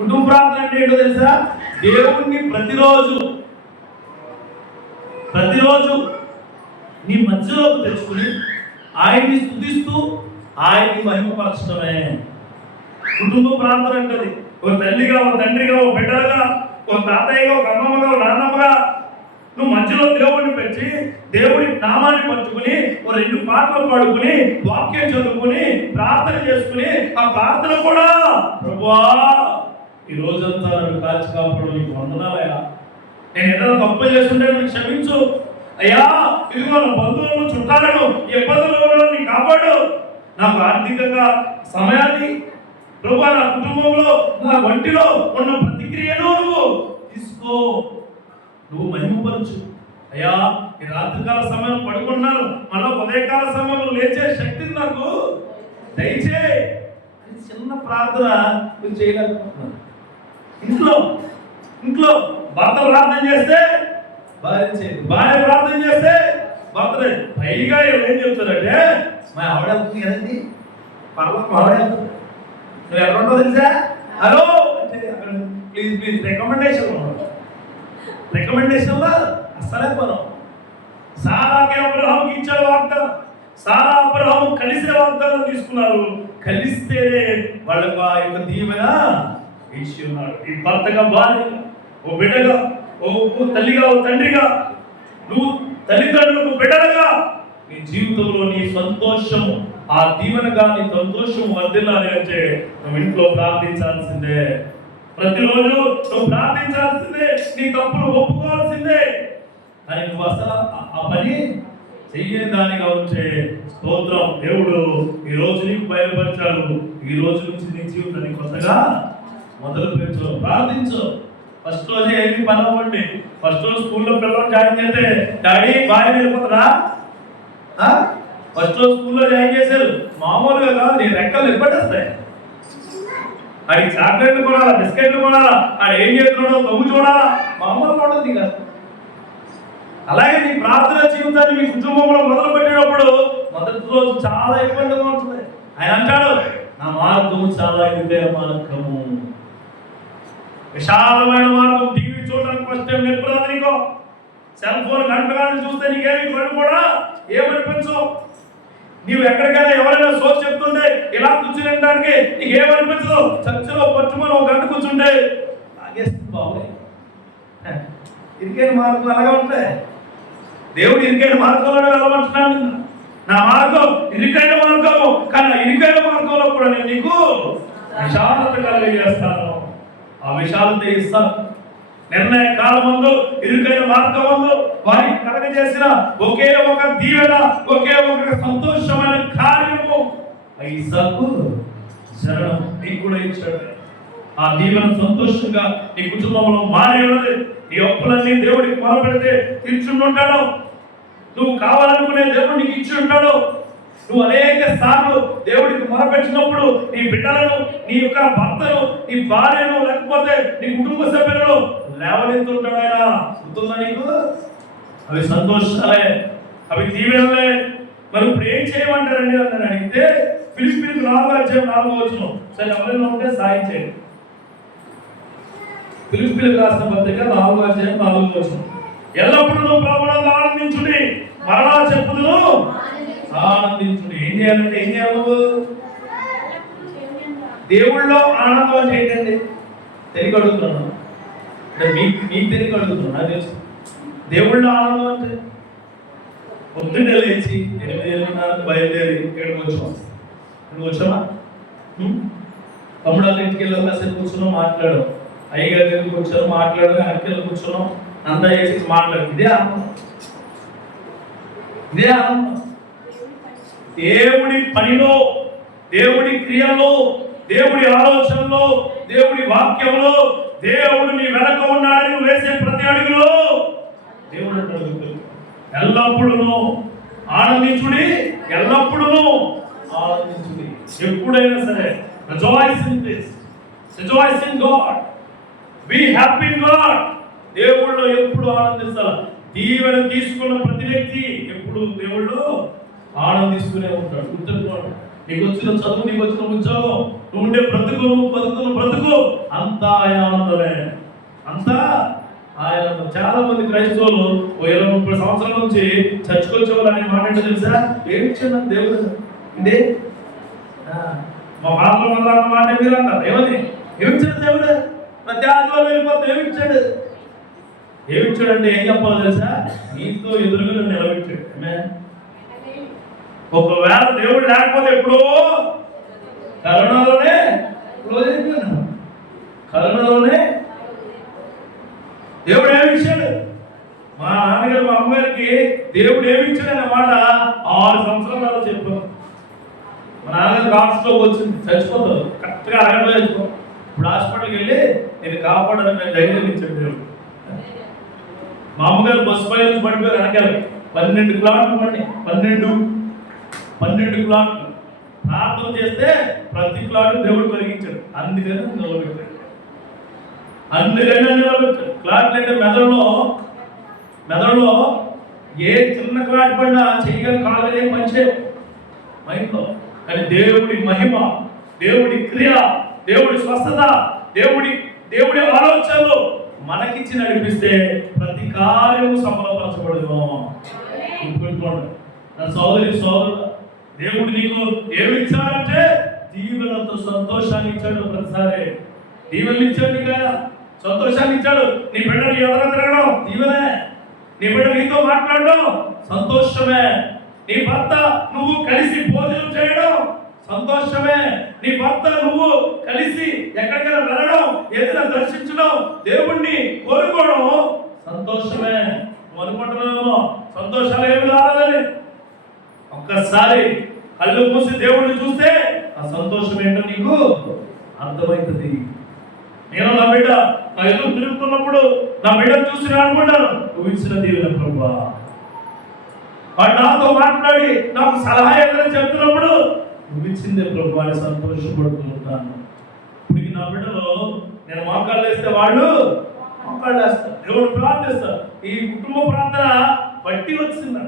కుటుంబ ప్రార్థన అంటే ఏంటో తెలుసా? దేవుణ్ణి ప్రతిరోజు నీ మధ్యలోకి తెచ్చుకుని ఆయన్ని స్తుతిస్తూ ఆయన్ని మహిమపరచడమే కుటుంబ ప్రార్థన అంటది. ఒక తల్లిగా, ఒక తండ్రిగా, ఒక బిడ్డలుగా, ఒక తాతయ్యగా, ఒక అమ్మమ్మగా, ఒక నాన్నమ్మగా నువ్వు మధ్యలో దేవుడిని పెట్టి దేవుడి నామాన్ని పట్టుకుని 2 పాటలు పాడుకుని వాక్యం చదువుకుని ప్రార్థన చేసుకుని ఆ ప్రార్థన కూడా, ప్రభువా ఈ రోజంతా నన్ను కాచి కాపాడు, నీకు వందనాలయ్యా. నేను ఏదైనా తప్పు చేస్తుంటే నన్ను క్షమించు అయ్యా. ఇదిగో నా బంధువులను, చుట్టాలను, ఇబ్బందులను నీ కాపాడు. నాకు ఆర్థికంగా సమయాన్ని, ప్రభువా నా కుటుంబంలో, నా వంటిలో ఉన్న ప్రతిక్రియను నువ్వు తీసుకో. నువ్వు మహిమపరచు. అయ్యా, ఈ రాత్రికాల సమయం పడుకున్నాను, మళ్ళీ ఉదయకాల సమయంలో లేచే శక్తిని నాకు దయచేయి అని చిన్న ప్రార్థన మీరు చేయగలుగుతున్నారు. ఇంట్లో భర్త ప్రార్థన చేస్తే భార్య చేయదు, భార్య ప్రార్థన చేస్తే భర్త. పైగా ఏం చెప్తారంటే, మా ఆవిడ అవుతుంది కదండి, పర్వం ఆవిడ అవుతుంది, నువ్వు ఎక్కడ ఉంటావు తెలుసా, హలో అంటే ప్లీజ్ రికమెండేషన్లో అస్సలే మనం. సారాకి అబ్రహాముకి ఇచ్చాడు వాగ్దానం, సారా అబ్రహాము కలిసే వాగ్దానం తీసుకున్నారు, కలిస్తే వాళ్ళకు ఆ యొక్క దీవెన ఇచ్చి ఉన్నాడు. ఈ భర్తగా, భార్యగా, ఓ బిడ్డగా, ఓ తల్లిగా, ఓ తండ్రిగా, నువ్వు తల్లిదండ్రులకు బిడ్డలుగా నీ జీవితంలో నీ సంతోషము, ఆ దీవెనగా నీ సంతోషం వర్ధిల్లాలి అంటే నువ్వు ఇంట్లో ప్రార్థించాల్సిందే. ప్రతిరోజు నువ్వు ప్రార్థించాల్సిందే, నీ తప్పులు ఒప్పుకోవాల్సిందే. అని నువ్వు అసలు ఆ పని చెయ్యని దానిగా ఉంటే స్తోత్రం, దేవుడు ఈ రోజు నీకు బయలుపరిచాడు. ఈ రోజు నుంచి నీ జీవితాన్ని కొత్తగా మొదలు పెట్టు, ప్రార్థించు. ఫస్ట్ రోజే ఏమి పని అవ్వండి. ఫస్ట్ రోజు స్కూల్లో పిల్లలు జాయిన్ చేస్తే డాడీ బాగా వెళ్ళిపోతారా? ఫస్ట్ రోజు స్కూల్లో జాయిన్ చేశారు, మామూలుగా కాదు, నీ రెక్కలు నిలబడేస్తాయి. ఆడికి చాక్లెట్లు కొనాలా, బిస్కెట్లు కొనాలా, ఆడు ఏం చేస్తున్నాడో తొమ్ము చూడాలా, మామూలుగా ఉండదు కాదు. అలాగే నీ ప్రార్థన జీవితాన్ని మీ కుటుంబంలో మొదలు పెట్టినప్పుడు మొదటి రోజు చాలా ఇబ్బందిగా ఉంటుంది. ఆయన అంటాడు, నా మార్గము చాలా ఇరుకైన మార్గము, విశాలమైన మార్గం. టీవీ చూడడానికి ఫస్ట్ టైం నిప్పురాదు నీకో, సెల్ ఫోన్ గంటగానే చూస్తే నీకేమి కళ్ళు కూడా ఏమనిపించవు. నీవు ఎక్కడికైనా ఎవరైనా సోచ్ చెప్తుంటే ఇలా కూర్చుని వినడానికి నీకేమనిపించదు. చర్చలో పట్టుమని ఒక గంట కూర్చుంటే లాగేస్తుంది బాబోయ్. ఇరికైన మార్గం అలాగే ఉంటాయి. దేవుడు ఇరికైన మార్గంలోనే వెళ్ళమంటున్నాను. నా మార్గం ఇరికైన మార్గము, కానీ ఇరికైన మార్గంలో కూడా నేను నీకు విశాలత కలిగజేస్తాను, ఆ విశాలత ఇస్తాను. నిర్ణయ కాలమందు, ఇరుకైన మార్గమందు వారికి కలగజేసిన ఒకే ఒక దీవెన, ఒకే ఒక సంతోషమైన కార్యము ఐసాకు శరణం నీకు కూడా ఇచ్చాడు. ఆ దీవెన సంతోషంగా నీ కుటుంబంలో మారి ఉన్నది. నీ అప్పులన్నీ దేవుడికి మొరపెడితే తీర్చుంటాడు. నువ్వు కావాలనుకునే దేవుడు నీకు ఇచ్చి ఉంటాడు. నువ్వు అనేక సార్లు దేవుడికి మొరపెట్టినప్పుడు నీ బిడ్డలను, నీ యొక్క భర్తను, నీ భార్యను, లేకపోతే నీ కుటుంబ సభ్యులను లేవనెత్తుంటాడు ఆయన. గుర్తుందా నీకు? అవి సంతోషాలే, అవి దీవెనలే. మరి ఇప్పుడు ఏం చేయమంటారండి అని అడిగితే ఫిలిప్పీలకు 4:4 సరే ఎవరైనా ఉంటే సాయం చేయండి. ఫిలిప్పీలకు రాసిన పత్రిక 4:4 ఎల్లప్పుడూ నువ్వు ప్రభువునందు ఆనందించుడి, మరలా చెప్పుదును ఆనందించుడి. ఏం చేయాలంటే ఏం చేయాలి? నువ్వు దేవుళ్ళో ఆనందం అంటే ఏంటండి? తెలియక అడుగుతున్నాను, అంటే మీకు తెలియక అడుగుతున్నాను. నాకు తెలుసు దేవుళ్ళో ఆనందం అంటే పొద్దున్నే లేచి 8:30 బయలుదేరి ఇక్కడికి వచ్చామా? తమ్ముడాళ్ళ ఇంటికి వెళ్ళి కాసేపు కూర్చున్నాం, మాట్లాడాం. అయ్యగారి దగ్గరికి వచ్చారు, మాట్లాడారు. అక్కడికి కూర్చున్నాం, అంతా చేసి మాట్లాడు. ఇదే ఆనందం, ఇదే ఆనందం. దేవుడి పనిలో, దేవుడి క్రియలో, దేవుడి ఆలోచనలో, దేవుడి వాక్యంలో, దేవుడు నీ వెనక ఉన్నాడని వేసే ప్రతి అడుగులో దేవుడు అంటాడు, ఎల్లప్పుడూ ఆనందించుడి, ఎల్లప్పుడూ ఆనందించుడి. ఎప్పుడైనా సరే rejoice in this, rejoice in God, be happy in God. దేవుళ్ళో ఎప్పుడు ఆనందించాలి. దీవెన తీసుకున్న ప్రతి వ్యక్తి ఎప్పుడు దేవుళ్ళో ఆనందిస్తూనే ఉంటాడు. గుర్తుపెట్టుకోండి, నీకు వచ్చిన చదువు, నీకు వచ్చిన ఉద్యోగం, నువ్వు ఉండే బ్రతుకు, బ్రతుకు అంతా ఆయన ఆనందమే, అంతా ఆయన. చాలా మంది క్రైస్తవులు 20-30 సంవత్సరాల నుంచి చర్చకు వచ్చేవాళ్ళు ఆయన మాట ఏంటో తెలుసా? ఏమిచ్చాడు దేవుడు అంటే మా పాటలు మొదలన్న మాట మీరు అంటారు. ఏమిచ్చాడు దేవుడు? ప్రతి ఆదివారం వెళ్ళిపోతే ఏమిచ్చాడు? ఏమిచ్చాడు అంటే ఏం చెప్పాలో తెలుసా? నీతో ఎదురుగా నిలబెట్టాడు. ఒకవేళ దేవుడు లేకపోతే ఎప్పుడో కరోనాలోనే దేవుడు ఏమిచ్చాడు? మా నాన్నగారు, మా అమ్మగారికి దేవుడు ఏమిచ్చాడు అనే మాట 6 సంవత్సరాలు చెప్పాను. మా నాన్నగారు హాస్పిటల్కి వచ్చింది, చచ్చిపోతారు, కరెక్ట్గా అరగంటలో చచ్చిపో. ఇప్పుడు హాస్పిటల్కి వెళ్ళి నేను కాపాడాలని ధైర్యం ఇచ్చాడు దేవుడు. మా అమ్మగారు బస్సు పై నుంచి పడిపోయారు వెనకాల. 12 కిలోమీటర్లు పండి, 12 కిలోమీటర్లు ప్రార్థన చేస్తే ప్రతి కిలోమీటర్ దేవుడు కలిగించాడు. అందుకని నిలబెట్టాడు. క్లాట్లు అంటే మెదడులో ఏ చిన్న క్లాట్ పడినా చేయగల కాలేజీ మంచి మైండ్లో. కానీ దేవుడి మహిమ, దేవుడి క్రియ, దేవుడి స్వస్థత, దేవుడి ఆలోచనలు మనకిచ్చి నడిపిస్తే ప్రతి కార్యము సఫలపరచబడదు. నా సోదరుడు, దేవుడు నీకు ఏమి ఇచ్చాడంటే దీవెనతో సంతోషాన్ని ఇచ్చాడు. ప్రతిసారి దీవెనలు ఇచ్చాడు కదా, సంతోషాన్ని ఇచ్చాడు. నీ బిడ్డలు ఎవరైనా తిరగడం దీవెనే, నీ బిడ్డ నీతో మాట్లాడడం సంతోషమే, నీ భర్త నువ్వు కలిసి భోజనం చేయడం సంతోషమే, నీ భర్త నువ్వు కలిసి ఎక్కడికైనా వెళ్ళడం, ఏదైనా దర్శించడం, దేవుణ్ణి కోరుకోవడం సంతోషమే. నువ్వు అనుకుంటున్నావేమో సంతోషాలు ఏమి రాలేదని. ఒక్కసారి కళ్ళు మూసి దేవుణ్ణి చూస్తే ఆ సంతోషం ఏంటో నీకు అర్థమవుతుంది. నేను నా బిడ్డ నా ఎదురు తిరుగుతున్నప్పుడు నా బిడ్డను చూసి అనుకుంటాను, నువ్వు ఇచ్చిన దీవెన ప్రభువా. వాడు నాతో మాట్లాడి నాకు సలహా ఏదైనా చెప్తున్నప్పుడు నువ్వు ఇచ్చిందే ప్రభువా అని సంతోషపడుతుంటాను. ఇప్పుడు నా బిడ్డలో నేను మోకాళ్ళు వేస్తే వాళ్ళు మోకాళ్ళు వేస్తారు, దేవుడు ప్రార్థిస్తారు. ఈ కుటుంబ ప్రార్థన బట్టి వచ్చింది.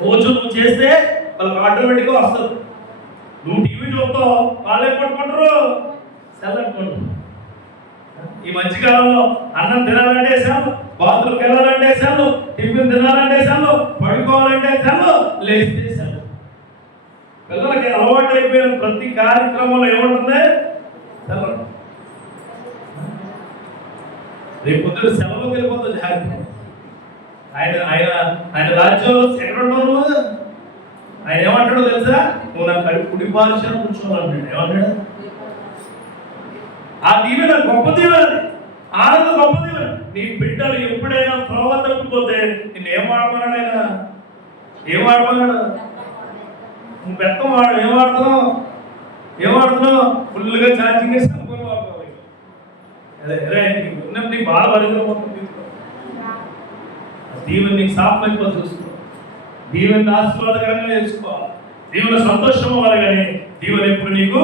రోజు నువ్వు చేస్తే వాళ్ళకి ఆటోమేటిక్గా వస్తుంది. నువ్వు టీవీ చూస్తావు, వాళ్ళే పట్టుకుంటారు, సెల్లట్టుకుంటారు. ఈ మధ్యకాలంలో అన్నం తినాలంటే సెల్, బాత్రూమ్కి వెళ్ళాలంటే సెల్, టిఫిన్ తినాలంటే సెల్, పడుకోవాలంటే సెల్, లేస్తే సెల్. పిల్లలకి అలవాటు అయిపోయిన ప్రతి కార్యక్రమంలో ఏముంటుంది? సెల్. రేపు పొద్దున సెలవుకి వెళ్ళిపోతుంది జాగ్రత్త. ఆయన రాజ్యంలో ఎక్కడ ఉన్నావు? ఆయన ఏమంటాడో తెలుసా? నువ్వు నా కడుపు కుడి పార్శ్వాన కూర్చోవాలంటాడు. ఏమంటాడు? ఆ దీవెన గొప్ప దీవెన, ఆనందం గొప్ప దీవెన. నీ బిడ్డలు ఎప్పుడైనా త్రోవ తప్పిపోతే నిన్ను ఏం వాడమన్నాడు? ఆయన ఏం వాడమన్నాడు? నువ్వు బెత్తం వాడు ఏం వాడుతున్నావు? ఫుల్గా ఛార్జింగ్ వేసి అనుకుని వాడుతావు. నీకు బాగా పరిగణించబోతుంది. దీవెన నీకు సాఫ్ట్గా చూసుకో, దీవెన ఆశీర్వాదకరంగా చేసుకోవాలి, దీవెన సంతోషం అవ్వాలి. కానీ దీవెన ఎప్పుడు నీకు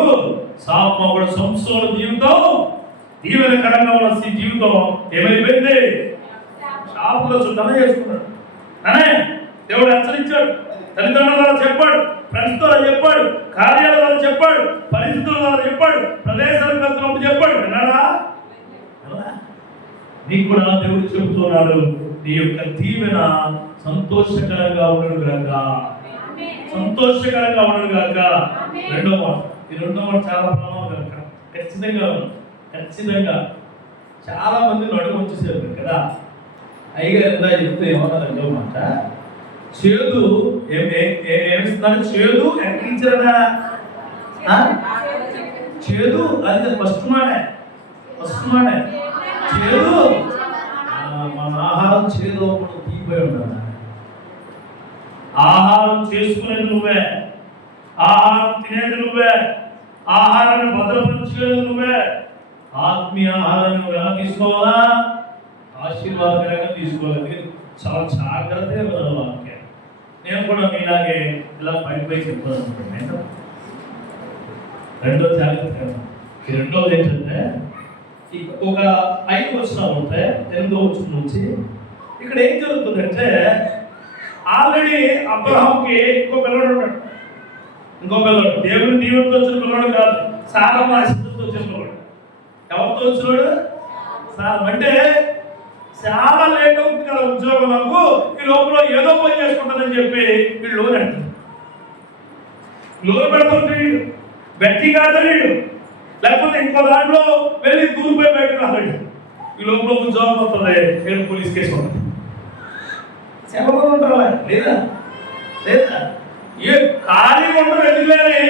సాఫ్ట్ సంస్థల జీవితం, దీవెనకరంగా ఉన్న జీవితం ఏమైపోయింది? షాపులో చుట్టమే చేసుకున్నాడు. అనే దేవుడు హెచ్చరించాడు, తల్లిదండ్రుల ద్వారా చెప్పాడు, ఫ్రెండ్స్ ద్వారా చెప్పాడు, కార్యాల ద్వారా చెప్పాడు, పరిస్థితుల ద్వారా చెప్పాడు, ప్రదేశాలకు వెళ్తున్నప్పుడు చెప్పాడు. విన్నాడా? నీకు కూడా దేవుడు చెబుతున్నాడు, నీ యొక్క దీవెన సంతోషకరంగా ఉండడు గాక, సంతోషకరంగా ఉండడు గాక. రెండో మాట, ఈ రెండో మాట చాలా ప్రమాదం కనుక ఖచ్చితంగా చాలా మంది నడుము వచ్చేసారు కదా. అయ్యగారు ఎలా చెప్తే ఏమన్నా రెండో మాట, చేదు ఏమిస్తున్నాడు? చేదు ఎక్కించరా? చేదు అది ఫస్ట్ మాట చేదు. మన ఆహారం చేదు తీపోయి ఉండాలి. ఆహారం చేసుకునేది నువ్వే, ఆహారం తినేది నువ్వే, ఆహారాన్ని భద్రపరిచేది నువ్వే. ఆత్మీయ ఆహారాన్ని నువ్వు ఎలా తీసుకోవాలా? ఆశీర్వాదకరంగా తీసుకోవాలి. చాలా జాగ్రత్తగా వెళ్ళాలి. నేను కూడా మీలాగే ఇలా పై చెప్తాను అనుకుంటున్నాను. రెండో జాగ్రత్త, ఈ రెండోది ఏంటంటే, ఒక 5 వచనాలు ఉంటాయి, 8వ వచనం నుంచి. ఇక్కడ ఏం జరుగుతుందంటే, ఆల్రెడీ అబ్రహాంకి ఇంకో పిల్లడు ఉన్నాడు. దేవుని దీవెనతో వచ్చిన పిల్లడు కాదు, సారమ్మ ఆశీస్సులతో వచ్చిన పిల్లడు. ఎవరితో వచ్చినాడు? సారం. అంటే చాలా లేట్ అవుతుంది కదా ఉద్యోగం, నాకు ఈ లోపల ఏదో పని చేసుకుంటానని చెప్పి వీళ్ళు లోన్ అంటారు. లోన్ పెడుతుంటే బెట్టి కాదలేడు, లేకపోతే ఇంకో దాంట్లో వెళ్ళి దూరిపోయి బయటకు రాలేడు. ఈ లోపల ఉద్యోగం వస్తుంది, నేను పోలీస్ కేసు ఉంటుంది. సెలవు ఉంటారా? లేదా ఏ ఖాళీ ఉండవు. ఎందుకులేని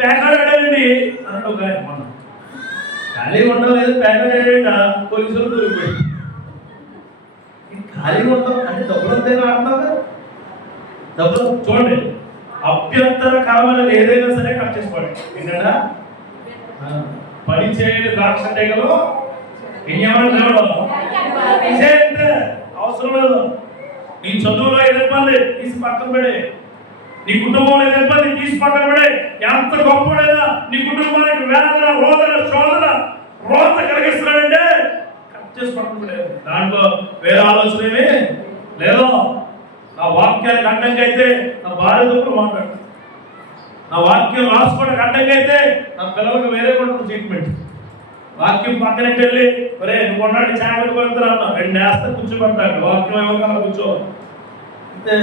ప్యాకెట్ ఆడాలండి అన్నట్టు మనం ఖాళీ ఉండలేదు, ప్యాకెట్ ఆడా పోలీసులు దూరిపోయి. ఖాళీ ఉండవు అంటే డబ్బులు అంతేనా ఆడుతున్నారు? డబ్బులు చూడండి, అభ్యంతరకరమైనది ఏదైనా సరే కట్ చేసుకోండి. ఏంటంటే పని చేయని ద్రాక్ష తెగలు ఏమన్నా అవసరం లేదు. నీ చదువులో ఏదో ఇబ్బంది తీసి పక్కన పడే, నీ కుటుంబంలో ఏదో ఇబ్బంది తీసి పక్కన పడే. ఎంత గొప్పడైనా నీ కుటుంబానికి వేదన, రోదన, శోధన, రోత కలిగిస్తున్నాడంటే కట్ చేసి పక్కన పడే. దాంట్లో వేరే ఆలోచన ఏమి లేదు. నా వాక్యానికి అడ్డంగా అయితే నా భార్యతో మాట్లాడు, నా వాక్యం రాసుకోవడానికి అడ్డంగా అయితే నా పిల్లలకు వేరే కూడా ట్రీట్మెంట్. వాక్యం పక్కనకి వెళ్ళి ఒరే నువ్వు కొన్నాడు చాకలి కొడుతున్నా అన్నా 2 వేస్తే కూర్చోబెడతాడు. వాక్యం ఎవరికన్నా కూర్చో అంటే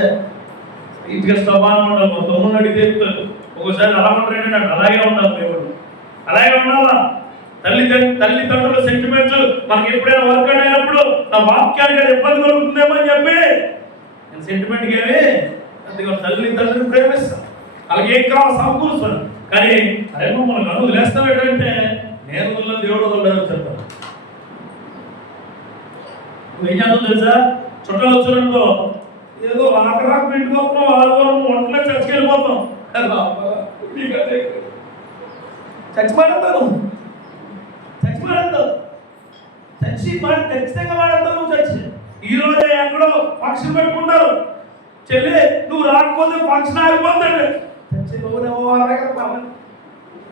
ఇంటికి స్వభావం ఉండాలి. మా తమ్ముడు అడిగితే చెప్తాడు, ఒకసారి అలా ఉంటాడు, అలాగే ఉండాలి. దేవుడు అలాగే ఉండాలా. తల్లిదండ్రుల సెంటిమెంట్స్ మనకి ఎప్పుడైనా వర్కౌట్ అయినప్పుడు నా వాక్యానికి అది ఇబ్బంది కలుగుతుందేమో అని చెప్పి నేను సెంటిమెంట్కి ఏమి తల్లిదండ్రులు ప్రేమిస్తాను, అలాగే ఏం కావాలి సమకూరుస్తాను. కానీ అదేమో మనకు అను వదిలేస్తాం ఏంటంటే నేను వల్ల దేవుడు వదలడానికి చెప్తాను. ఏం చేద్దాం తెలుసా, చుట్టాలు వచ్చారనుకో ఏదో ఆకరాకు పెట్టుకోకపోతాం, ఆదివారం ఒంట్లో చర్చకి వెళ్ళిపోతాం. చచ్చిపోతాను ఖచ్చితంగా వాడతావు. నువ్వు చచ్చి ఈరోజే ఎక్కడో ఫంక్షన్ పెట్టుకుంటారు, చెల్లి నువ్వు రాకపోతే ఫంక్షన్ ఆగిపోతాడు.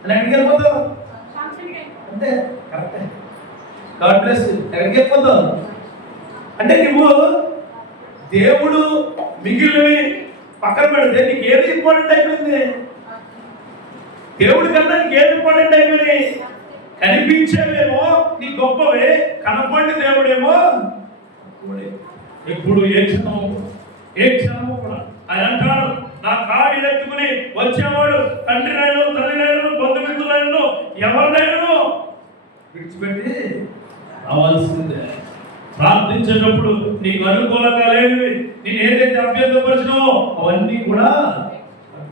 ఎక్కడికి వెళ్ళిపోతావు అంటే కరెక్టే. God bless you. ఎక్కడికి వెళ్ళిపోతావు అంటే నువ్వు దేవుడు మిగిలినవి పక్కన పెడితే నీకు ఏది ఇంపార్టెంట్ అయిపోయింది? దేవుడి కన్నా నీకు ఏది ఇంపార్టెంట్ అయిపోయింది? కనిపించేవేమో నీ గొప్పవే, కనపడి దేవుడేమో ఎప్పుడు ఏ క్షణము కూడా ఆయన అంటాడు, నా కాడి ఎత్తుకుని వచ్చేవాడు తండ్రినైనా తల్లినైనా బంధుమిత్రులైనా ఎవరినైనా విడిచిపెట్టి రావాల్సిందే. ప్రార్థించేటప్పుడు నీకు అనుకూలంగా లేనివి, నేను ఏదైతే అభ్యర్థపరిచినావో అవన్నీ కూడా కట్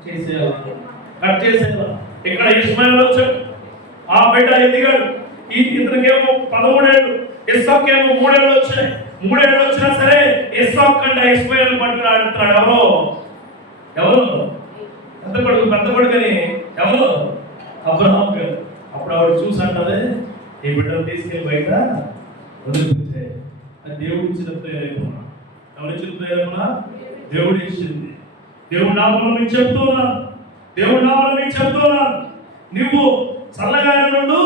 చేసేవా. ఇక్కడ ఇష్మాయేలు వచ్చాడు, ఆ బిడ్డ ఎదిగాడు. ఇతనికేమో 13 ఏళ్ళు, ఇస్సాకుకేమో 3 ఏళ్ళు వచ్చాయి. 3 ఏళ్ళు వచ్చినా సరే ఇస్సాకు కంటే ఇష్మాయేలు పట్టుకుని ఆడుతున్నాడు. ఎవరు పెద్ద కొడుకని ఎవరు? అబ్రహాం గారు. అప్పుడు ఆవిడ చూసి అంటది, ఈ బిడ్డను తీసుకెళ్ళి బయట వదిలిపెట్టే. అది దేవుడు ఇచ్చిన ప్రేరేపణ. ఎవరు ఇచ్చిన ప్రేరేపణ? దేవుడు ఇచ్చింది. దేవుడు నామములో మీకు చెప్తున్నాను, దేవుడు నామములో మీకు చెప్తున్నాను, నువ్వు చల్లగానే నుండు,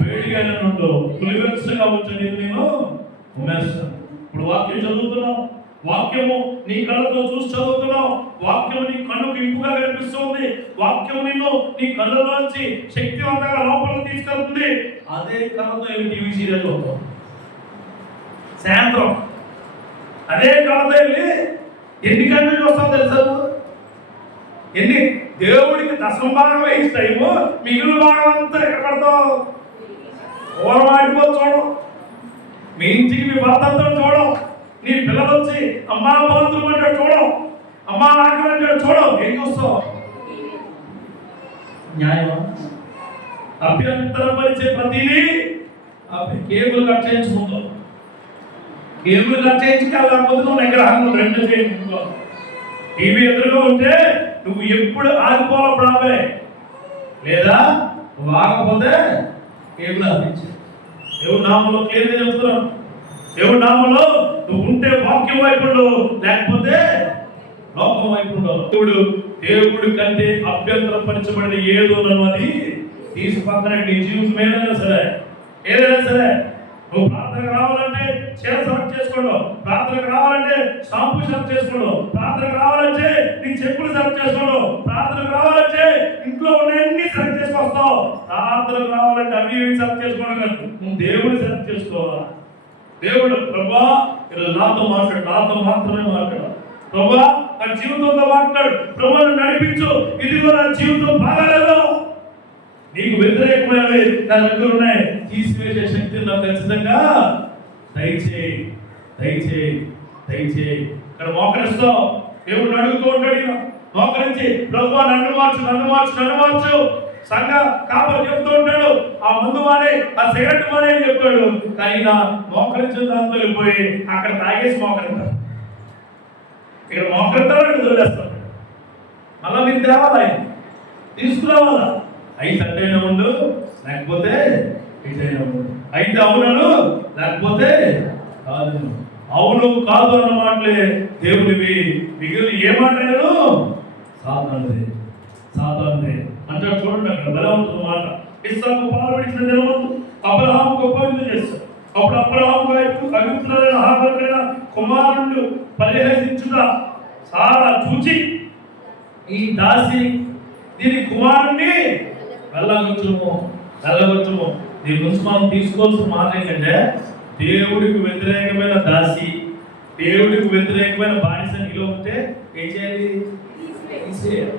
వేడిగానే నుండు, పులివెచ్చగా ఉంచని నేను ఉమ్మేస్తాను. ఇప్పుడు వాక్యం చదువుతున్నావు, వాక్యము నీ కళ్ళతో చూసి చదువుతున్నావు, వాక్యము నీ కన్నుకు ఇంపుగా కనిపిస్తుంది, వాక్యము నిన్ను నీ కళ్ళలోంచి శక్తివంతంగా లోపలికి తీసుకెళ్తుంది. అదే కళ్ళతో టీవీ సీరియల్ అవుతావు సాయంత్రం. అదే కళ్ళతో వెళ్ళి ఎన్ని గంటలు చూస్తావు తెలుసా? ఎన్ని దేవుడికి దశమ భాగం వేయిస్తాయేమో, మిగిలిన భాగం అంతా ఎక్కడ పడతావు? ఓరమాడిపో చూడం, మీ ఇంటికి మీ భర్తంతో చూడం, నీ పిల్లలు వచ్చి అమ్మా బాతులు అంటాడు చూడం, అమ్మా ఆకలి అంటాడు చూడం. ఏం చూస్తావు? న్యాయమా? అభ్యంతరపరిచే ప్రతిదీ కేబుల్ కట్ చేయించుకుంటావు. కేబుల్ కట్ చేయించుకోలేకపోతే నువ్వు నిగ్రహంగా 2 చేయించుకో. టీవీ ఎదురుగా ఉంటే నువ్వు ఎప్పుడు ఆగిపోవాలి రాబే, లేదా నువ్వు ఆగకపోతే కేబుల్ ఆపించు. దేవుడి నామంలో క్లియర్గా చెప్తున్నాను, దేవుడి నామంలో నువ్వు ఉంటే వాక్యం వైపు ఉండవు, లేకపోతే లోకం వైపు ఉండవు. దేవుడి కంటే అభ్యంతరపరచబడిన ఏదో అది తీసి పక్కన నీ జీవితం ఏదైనా సరే, ఏదైనా సరే. నువ్వు ప్రార్థనకు రావాలంటే చీర సెలెక్ట్ చేసుకోండు, ప్రార్థనకు రావాలంటే షాంపూ సెలెక్ట్ చేసుకోండు, ప్రార్థనకు రావాలంటే నీ చెప్పులు సెలెక్ట్ చేసుకోండు, ప్రార్థనకు రావాలంటే ఇంట్లో ఉన్నవన్నీ సెలెక్ట్ చేసుకొస్తావు. ప్రార్థనకు రావాలంటే అవి ఇవి సెలెక్ట్ చేసుకోవడం కాదు, నువ్వు దేవుడిని సెలెక్ట్ చేసుకోవాలా. దేవుడు ప్రభా నాతో మాట్లాడు, నాతో మాత్రమే మాట్లాడు, ప్రభా నా జీవితంతో మాట్లాడు, ప్రభా నడిపించు, ఇదిగో నా జీవితం బాగాలేదు, నీకు వ్యతిరేకమైనవి నా దగ్గర ఉన్నాయి, తీసివేసే శక్తి నాకు ఖచ్చితంగా దయచేయి, దయచేయి, దయచేయి. ఇక్కడ మోకరిస్తావు, దేవుడు అడుగుతూ ఉంటాడు, మోకరించి ప్రభు నన్ను మార్చు, నన్ను మార్చు, నన్ను మార్చు. సంఘ కాపలు చెప్తూ ఉంటాడు, ఆ మందు మానే, ఆ సిగరెట్ మానే అని చెప్తాడు. కానీ నా మోకరించిన దాంతో వెళ్ళిపోయి అక్కడ తాగేసి మోకరిస్తాడు, ఇక్కడ మోకరిస్తాడు, ఇక్కడ వదిలేస్తాడు. మళ్ళా మీరు తేవాలా, తీసుకురావాలా. అయితే అట్టైనా ఉండు, లేకపోతే ఇటైనా ఉండు. అయితే అవునను, లేకపోతే కాదు. అవును కాదు అన్న మాటలే దేవునివి. మిగిలిన ఏ మాట్లాడారు? సాతానుదే అంటాడు. చూడండి అక్కడ బలం ఉంటుంది మాట. ఇస్సాకు పాల్పడిచిన దినమందు అబ్రహాము గొప్ప విందు చేస్తాడు. అప్పుడు అబ్రహాము అభిపుత్రులైన హాగరుడైన కుమారుడు పరిహసించుట సారా చూచి ఈ దాసి దీని కుమారుణ్ణి వెళ్ళగొచ్చుము. దీని గురించి మనం తీసుకోవాల్సిన మాట ఏంటంటే, దేవుడికి వ్యతిరేకమైన దాసి, దేవుడికి వ్యతిరేకమైన బానిస నీలో ఉంటే ఏం చేయాలి? తీసివేయాలి.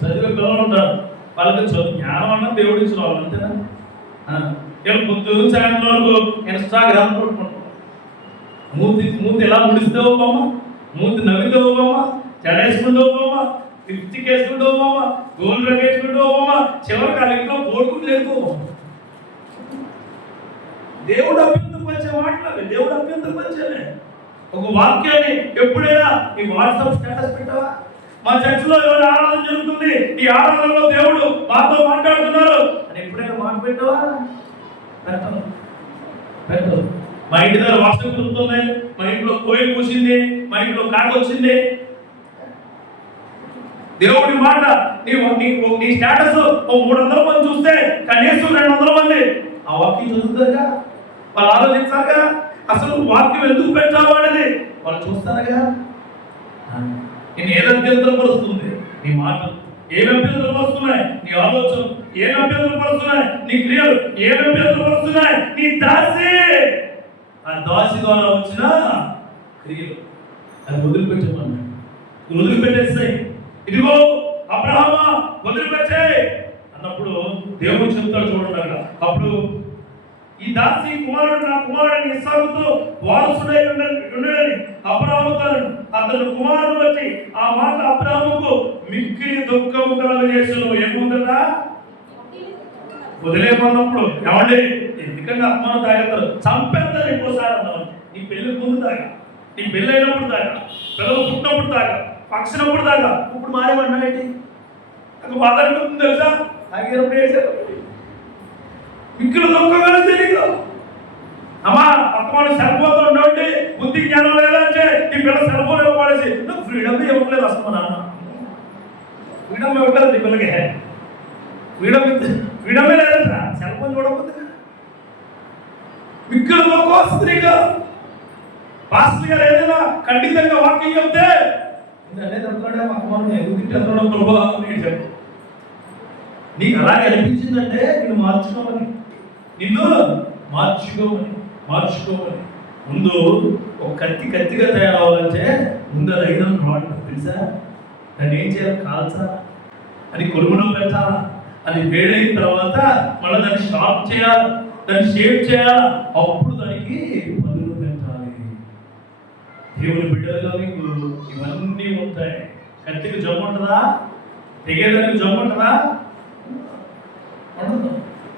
చదివే పిల్లలు ఉంటారు, వాళ్ళకి జ్ఞానం అన్న దేవుడి ఇచ్చిన వాళ్ళు అంతేనా? పొద్దున్న సాయంత్రం వరకు ఇన్స్టాగ్రామ్ కొట్టుకుంటాం. మూతి ఎలా ముడిస్తావు బామ్మ, మూతి నవ్వుతావు బామ్మ, చెడేసుకుంటావు బామ్మ, లిప్స్టిక్ వేసుకుంటావు బామ్మ, గోల్డ్ రంగు వేసుకుంటావు బామ్మ, చివరికి ఆ ఇంట్లో కోడుకుని లేదు. దేవుడు అభ్యంతరపరిచే మాటలు, దేవుడు అభ్యంతరపరిచేలే. ఒక వాక్యాన్ని ఎప్పుడైనా ఈ వాట్సాప్ స్టేటస్ పెట్టావా? మా చర్చిలో ఎవరు ఆరాధన జరుగుతుంది, ఈ ఆరాధనలో దేవుడు మాతో మాట్లాడుతున్నారు అని ఎప్పుడైనా మాట పెట్టావా? పెట్టదు. మా ఇంటి దగ్గర వర్షం కురుతుంది, మా ఇంట్లో కోయిలు కూసింది, మా ఇంట్లో కాక వచ్చింది. దేవుడి మాట నీ స్టేటస్ 300 మంది చూస్తే కనీసం 200 మంది ఆ వాక్యం చదువుతారుగా, వాళ్ళు ఆలోచించారుగా, అసలు వాక్యం ఎందుకు పెట్టావు అనేది వాళ్ళు చూస్తారుగా. నేను ఏది అభ్యంతరపరుస్తుంది? నీ మాటలు ఏమి అభ్యంతరపరుస్తున్నాయి? నీ ఆలోచన ఏమి అభ్యంతరపరుస్తున్నాయి? నీ క్రియలు ఏమి అభ్యంతరపరుస్తున్నాయి? నీ దాసి, ఆ దాసి ద్వారా వచ్చిన క్రియలు అది వదిలిపెట్టేస్తాయి. ఇదిగో అబ్రహామా వదిలిపెట్టాయి అన్నప్పుడు దేవుడు చెప్తాడు. చూడండి అక్కడ, అప్పుడు ఈ దాసి కుమారుడు నా కుమారుడిని ఇస్సాకుతో వారసుడై ఉండడని అబ్రహాముతో అతను కుమారుడు బట్టి ఆ మాట అబ్రహాముకు మిక్కిలి దుఃఖము కలుగజేసును. ఏముందట? వదిలేమన్నప్పుడు ఏమండి, ఎందుకంటే అమ్మాను తాగేస్తారు, చంపేస్తారు. ఇంకోసారి అన్నాను, నీ పెళ్లి ముందు తాగా, నీ పెళ్ళి అయినప్పుడు తాగా, పిల్లలు పుట్టినప్పుడు తాగా, పక్షినప్పుడు తాగా, ఇప్పుడు మారేమన్నాయండి. నాకు బాధ అనిపిస్తుంది తెలుసా? తాగినప్పుడు వేసారు మిక్కులు దుఃఖంగా తెలియదు. అమ్మా పక్కన సెల్ ఫోన్తో ఉండవండి, బుద్ధి జ్ఞానం లేదంటే ఈ పిల్ల సెల్ ఫోన్ ఇవ్వబడేసి నువ్వు ఫ్రీడమ్ ఇవ్వట్లేదు. అసలు మా నాన్న ఫ్రీడమ్ ఇవ్వట్లేదు నీ పిల్లకి. ఫ్రీడమే లేదంటా సెల్ ఫోన్ చూడకపోతే. మిక్కులు దుఃఖం వస్తుంది నీకు. పాస్టర్ గారు ఏదైనా ఖండితంగా వాక్యం చెప్తే నీకు అలాగే అనిపించిందంటే నిన్ను మార్చుకోమని ముందు ఒక కత్తిగా తయారవ్వాలంటే ముందు అది 500 రాళ్ళు తెలుసా? దాన్ని ఏం చేయాలి? కాల్చా, అది కొలుములో పెట్టాలా, అది వేడైన తర్వాత మళ్ళీ దాన్ని షార్ప్ చేయాలి, దాన్ని షేప్ చేయాలి, అప్పుడు దానికి పదులు పెట్టాలి. దేవుని బిడ్డలుగా మీకు ఇవన్నీ ఉంటాయి. కత్తికి జమ్ము ఉంటుందా? తెగేదానికి జమ్ము ఉంటుందా?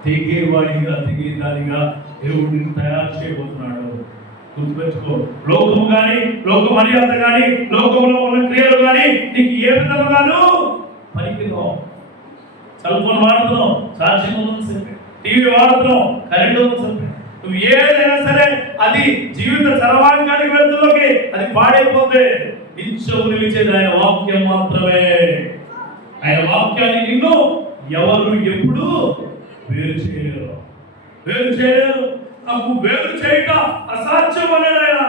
తెగేదానిగా దేవుడిని తయారు చేయబోతున్నాడు. గుర్తుపెట్టుకో. లోకము కానీ, లోక మర్యాద కానీ, లోకంలో ఉన్న క్రియలు కానీ నీకు ఏ విధంగానూ పనికిరావు. సెల్ ఫోన్ వాడుతున్నావు, ఛార్జింగ్ ఉందని చెప్పి, టీవీ వాడుతున్నావు, కరెంట్ ఉందని చెప్పి, నువ్వు ఏదైనా సరే అది జీవిత సర్వాంగానికి వెళ్తులోకి అది పాడైపోతే నిత్యం నిలిచేది ఆయన వాక్యం మాత్రమే. ఆయన వాక్యాన్ని నిన్ను ఎవరు ఎప్పుడు వేరు చేయలేరు. నాకు వేరు చేయట అసాధ్యం అనేది ఆయన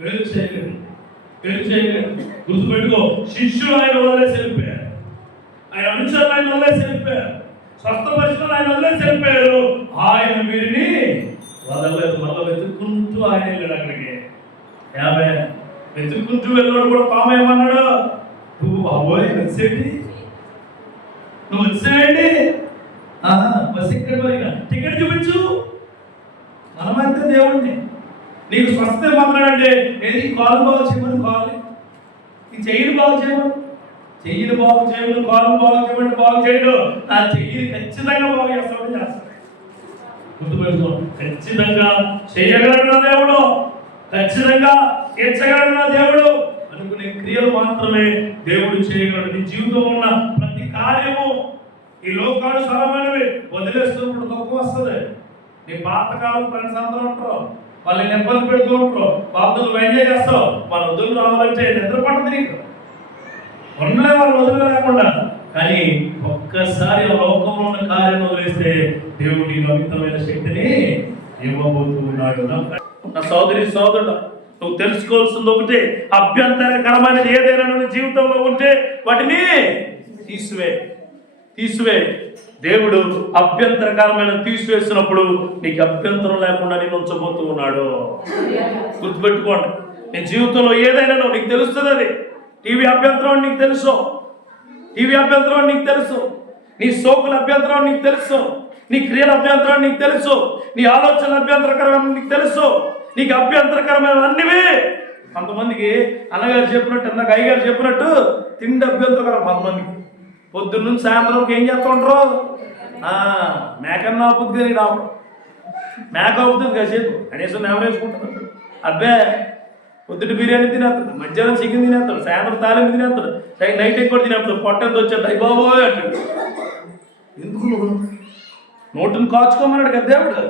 వేరు చేయలేరు. గుర్తుపెట్టుకో, శిష్యులు ఆయన వదిలేసి వెళ్ళిపోయారు, ఆయన అనుచరులు ఆయన వదిలేసి వెళ్ళిపోయారు, స్వస్థపరిచిన ఆయన వదిలేసి వెళ్ళిపోయారు. ఆయన వీరిని వదలలేదు. మళ్ళీ వెతుక్కుంటూ ఆయన వెళ్ళాడు అక్కడికి. వెతుక్కుంటూ వెళ్ళాడు కూడా. పామ ఏమన్నాడు? నువ్వు బాబోయ్ వచ్చేయండి, నువ్వు వచ్చేయండి, బస్ ఎక్కడ పోయినా టికెట్ చూపించు. మనమైతే దేవుడిని నీకు స్వస్థ మాట్లాడంటే ఏది? కాలు బాగు చేయమని కావాలి, ఈ చెయ్యిని బాగు చేయమని చెయ్యిని బాగు చేయమని, కాలు బాగు చేయమని బాగు చేయడు. ఆ చెయ్యిని ఖచ్చితంగా బాగు చేస్తాడు. గుర్తుపెట్టుకో, ఖచ్చితంగా చేయగలడు దేవుడు, ఖచ్చితంగా తీర్చగలడు దేవుడు. అనుకునే క్రియలు మాత్రమే దేవుడు చేయగలడు. నీ జీవితంలో ఉన్న ప్రతి కార్యము ఈ లోకానుసారమైనవి వదిలేస్తున్నప్పుడు దుఃఖం వస్తుంది. నీ పాతకాలం ఫ్రెండ్స్ అందరూ ఉంటారు, వాళ్ళని ఇబ్బంది పెడుతూ ఉంటారు, వాళ్ళతో నువ్వు ఎంజాయ్ చేస్తావు. వాళ్ళ వదులు రావాలంటే నిద్ర పట్టదు నీకు, ఉండలే వాళ్ళు వదులు లేకుండా. కానీ ఒక్కసారి ఆ లోకంలో ఉన్న కార్యం వదిలేస్తే దేవుడు నీకు అమితమైన శక్తిని ఇవ్వబోతూ ఉన్నాడు. నా సోదరుడు, నువ్వు తెలుసుకోవాల్సింది ఒకటే, అభ్యంతరకరమైనది ఏదైనా నువ్వు జీవితంలో ఉంటే వాటిని తీసివే. దేవుడు అభ్యంతరకరమైన తీసివేసినప్పుడు నీకు అభ్యంతరం లేకుండా నేను ఉంచబోతూ ఉన్నాడు. గుర్తుపెట్టుకోండి, నీ జీవితంలో ఏదైనా నీకు తెలుస్తుంది. అది టీవీ అభ్యంతరం నీకు తెలుసు, నీ సోకుల అభ్యంతరం నీకు తెలుసు, నీ క్రియల అభ్యంతరం నీకు తెలుసు, నీ ఆలోచన అభ్యంతరకరమైన నీకు తెలుసు. నీకు అభ్యంతరకరమైన అన్నివే. కొంతమందికి అన్నగారు చెప్పినట్టు, ఇందాక అయ్యగారు చెప్పినట్టు తిండి అభ్యంతరకరం. కొంతమందికి పొద్దున్న నుంచి సాయంత్రం ఏం చేస్తూ ఉంటారు, మేకన్నా ఆపుద్ది కానీ రావడం, మేక అవుతుంది కాసేపు కనీసం నెవరేసుకుంటారు. అబ్బే పొద్దుట బిర్యానీ తినేస్తాడు, మధ్యాహ్నం చికెన్ తినేస్తాడు, సాయంత్రం తాలింపు తినేస్తాడు, నైట్ ఎక్కువ తినేస్తాడు, పొట్టంత వచ్చాడు అయ్యి బాబోయ్ అంటాడు. ఎందుకు నోటిని కాచుకోమన్నాడు కదా దేవుడు,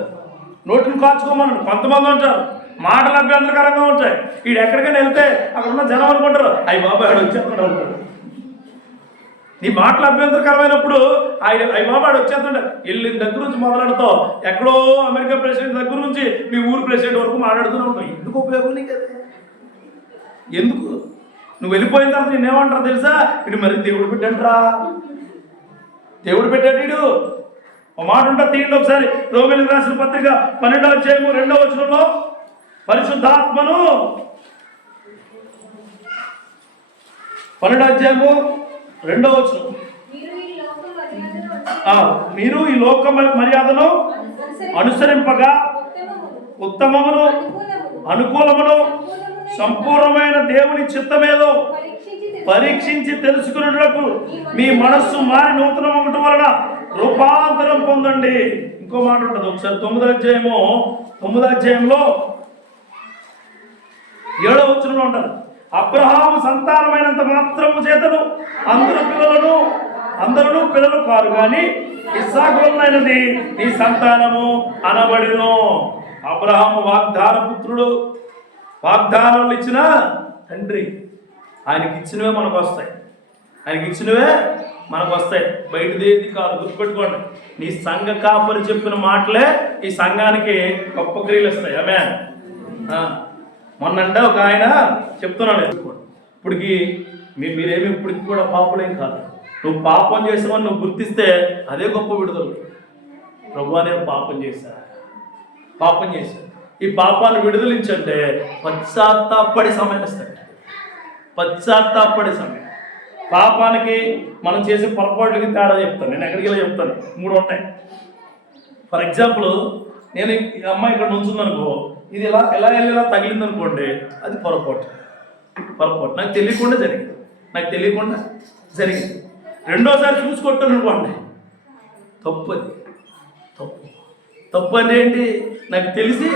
నోటిని కాచుకోమన్నాడు. కొంతమంది ఉంటారు మాటలు అభ్యంతరకరంగా ఉంటాయి. వీడు ఎక్కడికైనా వెళ్తే అక్కడ ఉన్న జనం అనుకుంటారు అయ్యి బాబాయ్ ఆడు వచ్చేస్తున్నాడు అంటాడు. నీ మాటలు అభ్యంతరకరమైనప్పుడు అయ్యి బాబా ఆడు వచ్చేస్తుండే. వెళ్ళిన దగ్గర నుంచి మొదలెడతావు, ఎక్కడో అమెరికా ప్రెసిడెంట్ దగ్గర నుంచి మీ ఊరు ప్రెసిడెంట్ వరకు మాట్లాడుతూనే ఉంటావు. ఎందుకు ఉపయోగం నీకు? ఎందుకు? నువ్వు వెళ్ళిపోయిన తర్వాత నేనేమంటారు తెలుసా, ఇటు మరి దేవుడు పెట్టండిరా, దేవుడు పెట్టాడు. వీడు ఒక మాట ఉంటా, తీయండి ఒకసారి. రోమిలకు రాసిన పత్రిక 12వ అధ్యాయము 2వ వచనంలో పరిశుద్ధాత్మను, 12వ అధ్యాయము 2వ వచనం, మీరు ఈ లోక మర్యాదను అనుసరింపగా ఉత్తమమును అనుకూలమును సంపూర్ణమైన దేవుని చిత్తమేదో పరీక్షించి తెలుసుకున్నట్లకు మీ మనస్సు మారి నూతనం అవ్వటం వలన రూపాంతరం పొందండి. ఇంకో మాట ఉంటుంది ఒకసారి 9వ అధ్యాయంలో 7వ వచనంలో ఉంటారు. అబ్రహాము సంతానమైనంత మాత్రము చేతను అందరూ పిల్లలు కారు, కానీ ఇస్సాకు వలనైనది నీ సంతానము అనబడును. అబ్రహాము వాగ్దాన పుత్రుడు, వాగ్దానాలు ఇచ్చిన తండ్రి. ఆయనకి ఇచ్చినవే మనకు వస్తాయి, బయటదేది కాదు. గుర్తుపెట్టుకోండి, నీ సంఘ కాపరి చెప్పిన మాటలే ఈ సంఘానికి గొప్ప క్రియలు ఇస్తాయి. ఆమెన్. మొన్నంటే ఒక ఆయన చెప్తున్నాను, ఇప్పటికి మీరేమి ఇప్పటికి కూడా పాపులేం కాదు. నువ్వు పాపం చేసావని నువ్వు గుర్తిస్తే అదే గొప్ప విడుదల. ప్రభువా నేను పాపం చేశాను. ఈ పాపాన్ని విడుదలించంటే పశ్చాత్తాపడే సమయం ఇస్తాడు. పాపానికి మనం చేసే పొరపాట్లకి తేడా చెప్తాను. నేను ఎక్కడికి వెళ్ళి చెప్తాను, 3 ఉంటాయి. ఫర్ ఎగ్జాంపుల్, నేను ఈ అమ్మాయి ఇక్కడ నుంచుందనుకో, ఇది ఎలా తగిలింది అనుకోండి, అది పొరపాటు. నాకు తెలియకుండా జరిగింది. రెండోసారి చూసుకొట్టాను అనుకోండి, తప్పు అంటే ఏంటి? నాకు తెలిసి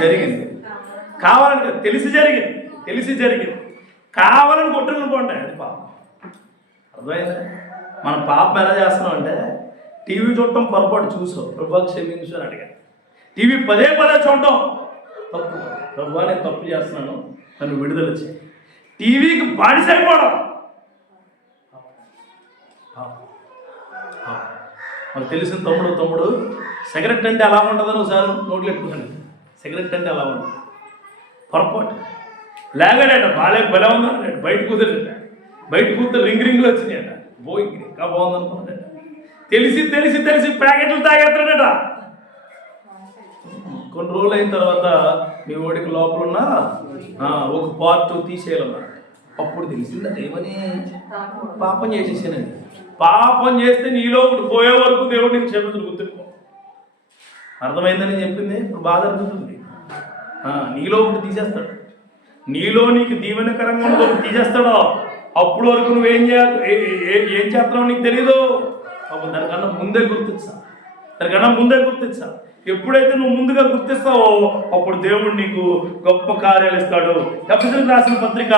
జరిగింది, కావాలని తెలిసి జరిగింది, కావాలని కొట్టాను అనుకోండి, అది పాపం. అర్థమైందా? మన పాపం ఎలా చేస్తున్నాం అంటే, టీవీ చూడటం పొరపాటు చూసావు, ప్రభా క్షమించు అని అడిగాను. టీవీ పదే చూడటం తప్పు. ప్రభా నేను తప్పు చేస్తున్నాను, నన్ను విడుదల చేయి. టీవీకి బానిసైపోవడం మనకు తెలిసిన తమ్ముడు సిగరెట్ అంటే ఎలా ఉంటుందని ఒకసారి నోట్లు ఎట్టుకున్నాను. సిగరెట్ అంటే ఎలా ఉంటుంది, పొరపాటు. లేగాడట బలే ఉందన్నాడు, బయట కూతురు రింగ్లు వచ్చినాయట, ఇంకా బాగుందనుకున్నాడట. తెలిసి ప్యాకెట్లు తాగేస్తాడట. కొన్ని రోజులు అయిన తర్వాత మీ ఓడికి లోపల ఉన్న ఒక పార్ట్ తీసేయాలన్నాడు. అప్పుడు తెలిసిందండి ఏమని, పాపం చేసేసానండి. పాపం చేస్తే నీలో ఒకటి పోయే వరకు దేవుడు నీకు క్షమించడు, గుర్తుపెట్టుకో. అర్థమైందని చెప్పింది. ఇప్పుడు బాధ అర్థమవుతుంది. నీలో ఒకటి తీసేస్తాడు, నీలో నీకు దీవెనకరంగా ఉన్నది ఒకటి తీసేస్తాడో, అప్పుడు వరకు నువ్వేం ఏం చేస్తున్నావు నీకు తెలీదు. అప్పుడు దానికన్నా ముందే గుర్తించా. ఎప్పుడైతే నువ్వు ముందుగా గుర్తిస్తావో అప్పుడు దేవుడు నీకు గొప్ప కార్యాలు ఇస్తాడు. ఎఫెసీయులకు రాసిన పత్రిక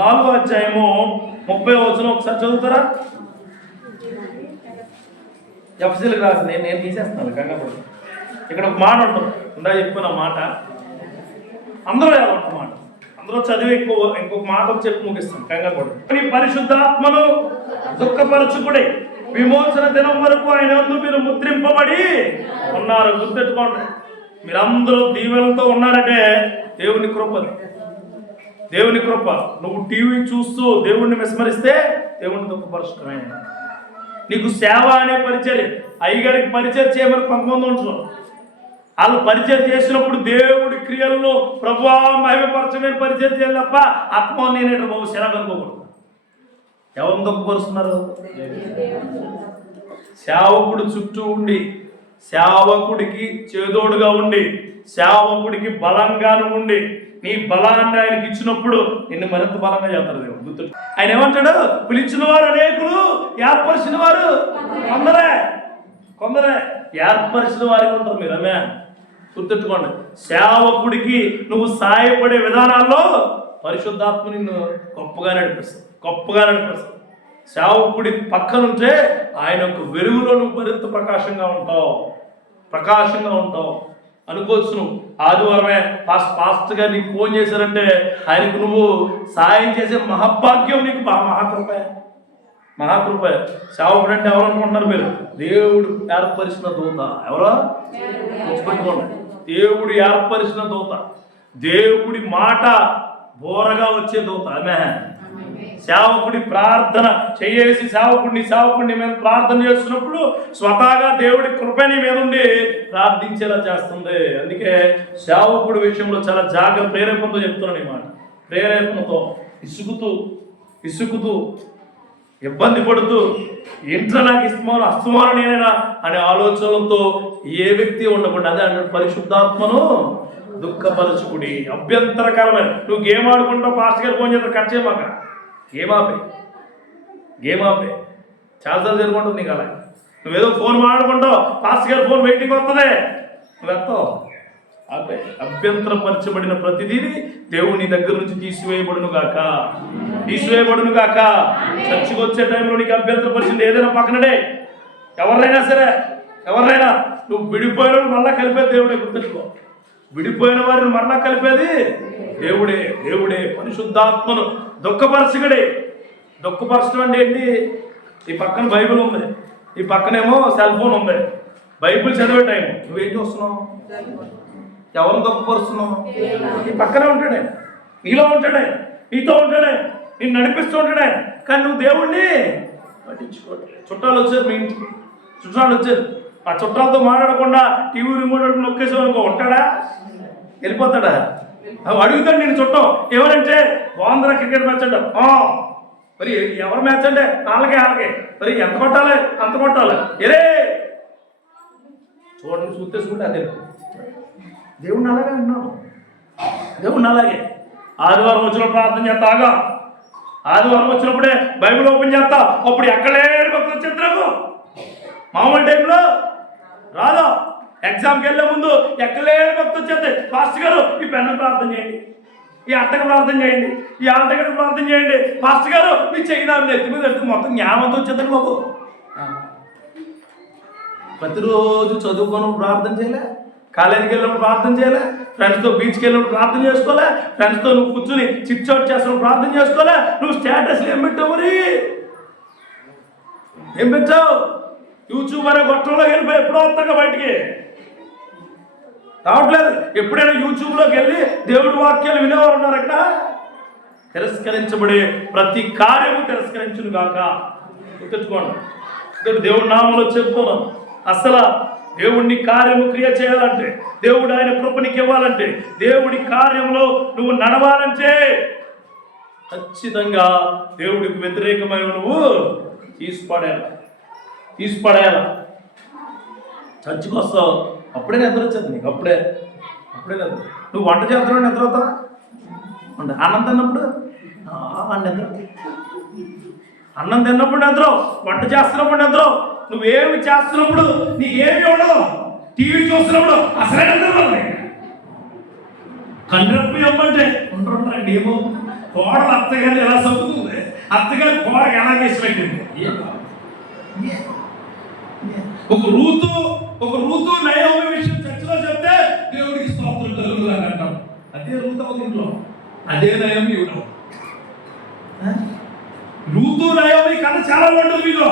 4వ అధ్యాయము 30వ వచనం ఒకసారి చదువుతారా? ఎఫెసీయులకు రాసిన, నేను తీసేస్తాను కంగారు. ఇక్కడ ఒక మాట ఉంటుంది, ఇందా చెప్పుకున్న మాట, అందరూ ఏమంటున్నమాట, అందరూ చదివి ఇంకొక మాట చెప్పి ముగిస్తాం. కంగారు పడు. పరిశుద్ధాత్మను దుఃఖపరచుకుడి, విమోచన దినం వరకు ఆయన యందు మీరు ముద్రింపబడి ఉన్నారు. గుర్తెట్టుకోండి, మీరందరూ దీవెనలతో ఉన్నారంటే దేవుని కృప. దేవుని కృప. నువ్వు టీవీ చూస్తూ దేవుణ్ణి విస్మరిస్తే దేవుని దుఃఖపరచడమే. నీకు సేవ అనే పరిచర్య, అయ్యగారికి పరిచయం చేయమని కొంతమంది ఉంటారు. వాళ్ళు పరిచయం చేసినప్పుడు దేవుడి క్రియలను ప్రభువా మహిమపరచమని పరిచయం చేయాలి తప్ప ఆత్మ నేనేట బాబు సేవ అనుకోకూడదు. ఎవరిని దుఃఖపరుస్తున్నారు? సేవకుడు చుట్టూ ఉండి, సేవకుడికి చేదోడుగా ఉండి, సేవకుడికి బలంగాను ఉండి, నీ బలాన్ని ఆయనకి ఇచ్చినప్పుడు నిన్ను మరింత బలంగా చేస్తారు దేవుడు. గుర్తు ఆయన ఏమంటాడు? పిలిచిన వారు అనేకులు, ఏర్పరిచిన వారు కొందరే. ఏర్పరిచిన వారికి ఉంటారు మీరు. అమ్మే గుర్తెట్టుకోండి, సేవకుడికి నువ్వు సాయపడే విధానాల్లో పరిశుద్ధాత్మ నిన్ను గొప్పగా నడిపిస్తాడు. సేవకుడి పక్కనుంటే ఆయన యొక్క వెలుగులో నువ్వు మరింత ప్రకాశంగా ఉంటావు. అనుకోవచ్చు నువ్వు ఆదివారమే పాస్ట్ గా నీకు ఫోన్ చేశారంటే ఆయనకు నువ్వు సాయం చేసే మహాభాగ్యం నీకు మహాకృప. సేవకుడు అంటే ఎవరు అనుకుంటున్నారు మీరు? దేవుడు ఏర్పరిచిన దూత. ఎవరో గుర్తుపెట్టుకోండి, దేవుడు ఏర్పరిచిన దూత, దేవుడి మాట బోరగా వచ్చే దూత. ఆమె సేవకుడి ప్రార్థన చేసి సేవకుడిని మీద ప్రార్థన చేస్తున్నప్పుడు స్వతహాగా దేవుడి కృప నీ మీద ఉండి ప్రార్థించేలా చేస్తుంది. అందుకే సేవకుడి విషయంలో చాలా జాగ్రత్త, ప్రేరేపణతో చెప్తున్నాను ఈ మాట. ప్రేరేపణతో ఇసుకుతూ ఇబ్బంది పడుతూ ఇంట్లో నాకు అస్తమానం నేనేనా అనే ఆలోచనలతో ఏ వ్యక్తి ఉండకుండా, అదే అంటే పరిశుద్ధాత్మను దుఃఖపరచుకుడి. అభ్యంతరకరమైన నువ్వు గేమ్ ఆడుకుంటావు, పాస్టర్ గారు ఫోన్ చేస్తారు, కట్ చేయమాక, గేమ్ ఆపే. చాలాసార్లు జరుగుంటుంది నీకు అలా. నువ్వేదో ఫోన్ మాట్లాడుకుంటావు, పాస్టర్ గారు ఫోన్ వెయిటింగ్ వస్తుంది, నువ్వు ఎత్తావు. ఆపే. అభ్యంతరపరచబడిన ప్రతిదీని దేవుని దగ్గర నుంచి తీసివేయబడును గాక. చర్చికి వచ్చే టైంలో నీకు అభ్యంతరపరిచింది ఏదైనా పక్కనడే, ఎవరైనా సరే, నువ్వు విడిపోయిన మళ్ళా కలిపేది దేవుడే. గుర్తుంచుకో, విడిపోయిన వారిని మరలా కలిపేది దేవుడే. పరిశుద్ధాత్మను దుఃఖపరచడం అంటే ఏంటి? ఈ పక్కన బైబిల్ ఉంది, ఈ పక్కనేమో సెల్ ఫోన్ ఉంది. బైబిల్ చదివే టైం నువ్వేం చూస్తున్నావు? ఎవరిని దుఃఖపరుస్తున్నావు? ఈ పక్కనే ఉంటాడే, నీలో ఉంటాడే, నీతో ఉంటాడే, నేను నడిపిస్తూ ఉంటాడే. కానీ నువ్వు దేవుణ్ణి పట్టించుకోవట్లేదు. చుట్టాలు వచ్చారు మీ ఇంటికి, ఆ చుట్టాలతో మాట్లాడకుండా టీవీ రిమోట్ నొక్కేసామనుకో, ఉంటాడా? వెళ్ళిపోతాడా? అడుగుతాడు నేను చుట్టం ఏమనంటే, బాగుందిరా క్రికెట్ మ్యాచ్ అంట. మరి ఎవరు మ్యాచ్ అంటే వాళ్ళకే. మరి ఎంత కొట్టాలి? అంత కొట్టాలి. చూస్తే అదే దేవుణ్ణి అలాగే అన్నావు. ఆదివారం వచ్చినప్పుడు ప్రార్థన చేస్తాగా, ఆదివారం వచ్చినప్పుడే బైబిల్ ఓపెన్ చేస్తా. అప్పుడు ఎక్కడే భక్తులు వచ్చేద్దరకు మామూలు టైంలో రాదా? ఎగ్జామ్కి వెళ్ళే ముందు ఎక్కలేని భక్తులు వచ్చేస్తే, పాస్టర్ గారు ఈ పెన్ను ప్రార్థన చేయండి, ఈ అట్టకు ప్రార్థన చేయండి, ఈ ఆటగడ్డకు ప్రార్థన చేయండి, పాస్టర్ గారు మీ చెయ్యిదారు నెత్తి మీద ఎత్తి మొత్తం జ్ఞానంతో వచ్చేద్దండి బాబు. ప్రతిరోజు చదువుకొని ప్రార్థన చేయలే, కాలేజీకి వెళ్ళినప్పుడు ప్రార్థన చేయలే, ఫ్రెండ్స్తో బీచ్కి వెళ్ళినప్పుడు ప్రార్థన చేసుకోలే, ఫ్రెండ్స్తో నువ్వు కూర్చుని చిట్ చాట్ చేస్తున్నప్పుడు ప్రార్థన చేసుకోలే. నువ్వు స్టేటస్లు ఏం పెట్టావు? మరి ఏం పెట్టావు? యూట్యూబ్ అనే గొట్టంలోకి వెళ్ళిపోయి ఎప్పుడో వస్తాగా బయటికి రావట్లేదు. ఎప్పుడైనా యూట్యూబ్లోకి వెళ్ళి దేవుడి వాక్యాలు వినేవారు ఉన్నారు అక్కడ? తిరస్కరించబడే ప్రతి కార్యము తిరస్కరించును గాక. గుర్తుంచుకోండి, దేవుడి నామంలో చెప్తున్నాను. అసలు దేవుడిని కార్యము క్రియ చేయాలంటే, దేవుడు ఆయన కృపనికి ఇవ్వాలంటే, దేవుడి కార్యంలో నువ్వు నడవాలంటే ఖచ్చితంగా దేవుడికి వ్యతిరేకమైన నువ్వు తీసిపడేయాల. చర్చికి వస్తావు, అప్పుడే నిద్ర వచ్చేది నీకు. అప్పుడే నిద్ర. నువ్వు వంట చేస్తున్నావు, నిద్ర అవుతావా? అన్నం తిన్నప్పుడు నిద్ర, వంట చేస్తున్నప్పుడు నిద్ర, నువ్వేమి చేస్తున్నప్పుడు నీకేమి ఉండదు. టీవీ చూస్తున్నప్పుడు అసలే నిద్ర. కండ్రప్పి ఇవ్వమంటే ఉంటుంటారండి. ఏమో కోడలు అత్తగారు ఎలా సొక్కుతుంది, అత్తగారు కోడకి ఎలా చేసి పెట్టింది. ఒక రూతు నయోమి విషయం చర్చలో చెప్తే దేవుడికి స్తోత్రం కలుగుతుంది అని అంటాం. అదే రూతు అవుతుంది ఇంట్లో, అదే నయం ఇవ్వడం. రూతు నయం ఈ కథ చాలా బాగుంటుంది మీలో,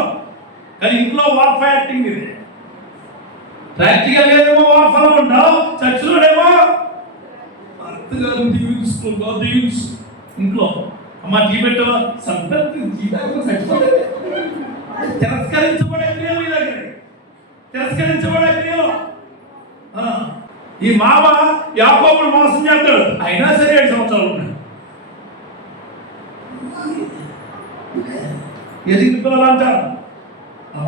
కానీ ఇంట్లో వార్ఫ్ యాక్టింగ్ ఇది. ప్రాక్టికల్ గా ఏమో వార్ఫలో ఉంటావు, చర్చిలోనేమో అత్తగారు దీవించు ఇంట్లో అమ్మ టీ పెట్టవా సంతతి చచ్చిపోలేదు. తిరస్కరించబడే క్రియలు మీ దగ్గర, తిరస్కరించబడే క్రియలు. ఈ మామ యాకోబును మోసం చేస్తాడు, అయినా సరే 7 సంవత్సరాలు ఉన్నాయి. ఎదిగిన పిల్లలు అంటారు,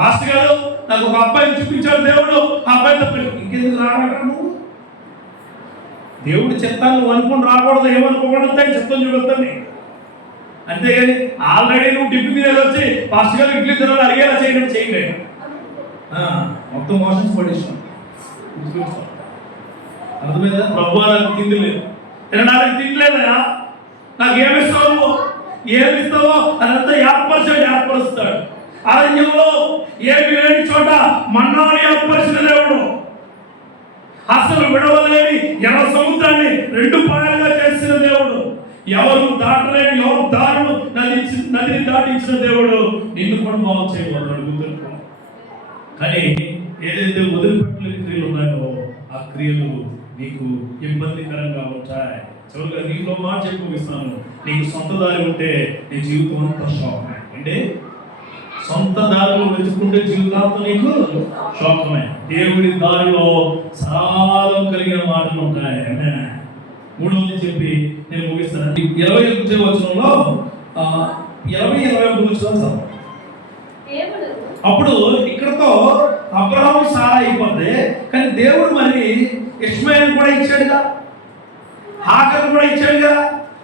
మాస్టర్ గారు నాకు ఒక అబ్బాయిని చూపించాడు దేవుడు, ఆ అబ్బాయితో ఇంకెందుకు రావడం నువ్వు? దేవుడు చెప్తాను నువ్వు అనుకుని రాకూడదు, ఏమనుకోకూడదు అని చెప్తాను చూడొద్దని. అంతేగాని ఆల్రెడీ నువ్వు టిఫిన్ మీద వచ్చి మాస్టర్ గారు ఇడ్లీ తినాలి అడిగేలా చేయడం చేయలేదు. మొత్తం మోషన్స్ పడేసాం. అర్థమైందా? ప్రభు నాకు తిండి లేదు, తినడానికి తిండి లేదా, నాకు ఏమిస్తావు ఏమిస్తావో అదంతా ఏర్పరుస్తాడు. అరణ్యంలో ఏమి లేని చోట మన్నాని ఏర్పరిచిన దేవుడు, అసలు విడవలేని ఎర్ర సముద్రాన్ని 2 పాయలుగా చేసిన దేవుడు, ఎవరు దాటలేని యోర్దానును నదిని దాటించిన దేవుడు నిన్ను కూడా బాగు చేయబోతున్నాడు. గుర్తుపెట్టుకో. కానీ ఏదైతే వదిలిపెట్టలేని క్రియలు ఉన్నాయో ఆ క్రియలు నీకు ఇబ్బందికరంగా ఉంటాయి. చివరిగా నీలో మాట చెప్పిస్తాను, నీకు సొంత దారి ఉంటే నీ జీవితం అంతా శోకమే. అంటే సొంత దారిలో వెతుకుంటే జీవితాంతం నీకు శోకమే. దేవుడి దారిలో సరాలం కలిగిన మాటలు ఉంటాయి. మూడవది చెప్పి నేను ముగిస్తాను. 21వ వచనంలో 21 వచనం అప్పుడు ఇక్కడతో అబ్రహాము సారా అయిపోతే, కానీ దేవుడు మరి ఇష్మాయేలు కూడా ఇచ్చాడుగా, హాగరు కూడా ఇచ్చాడుగా.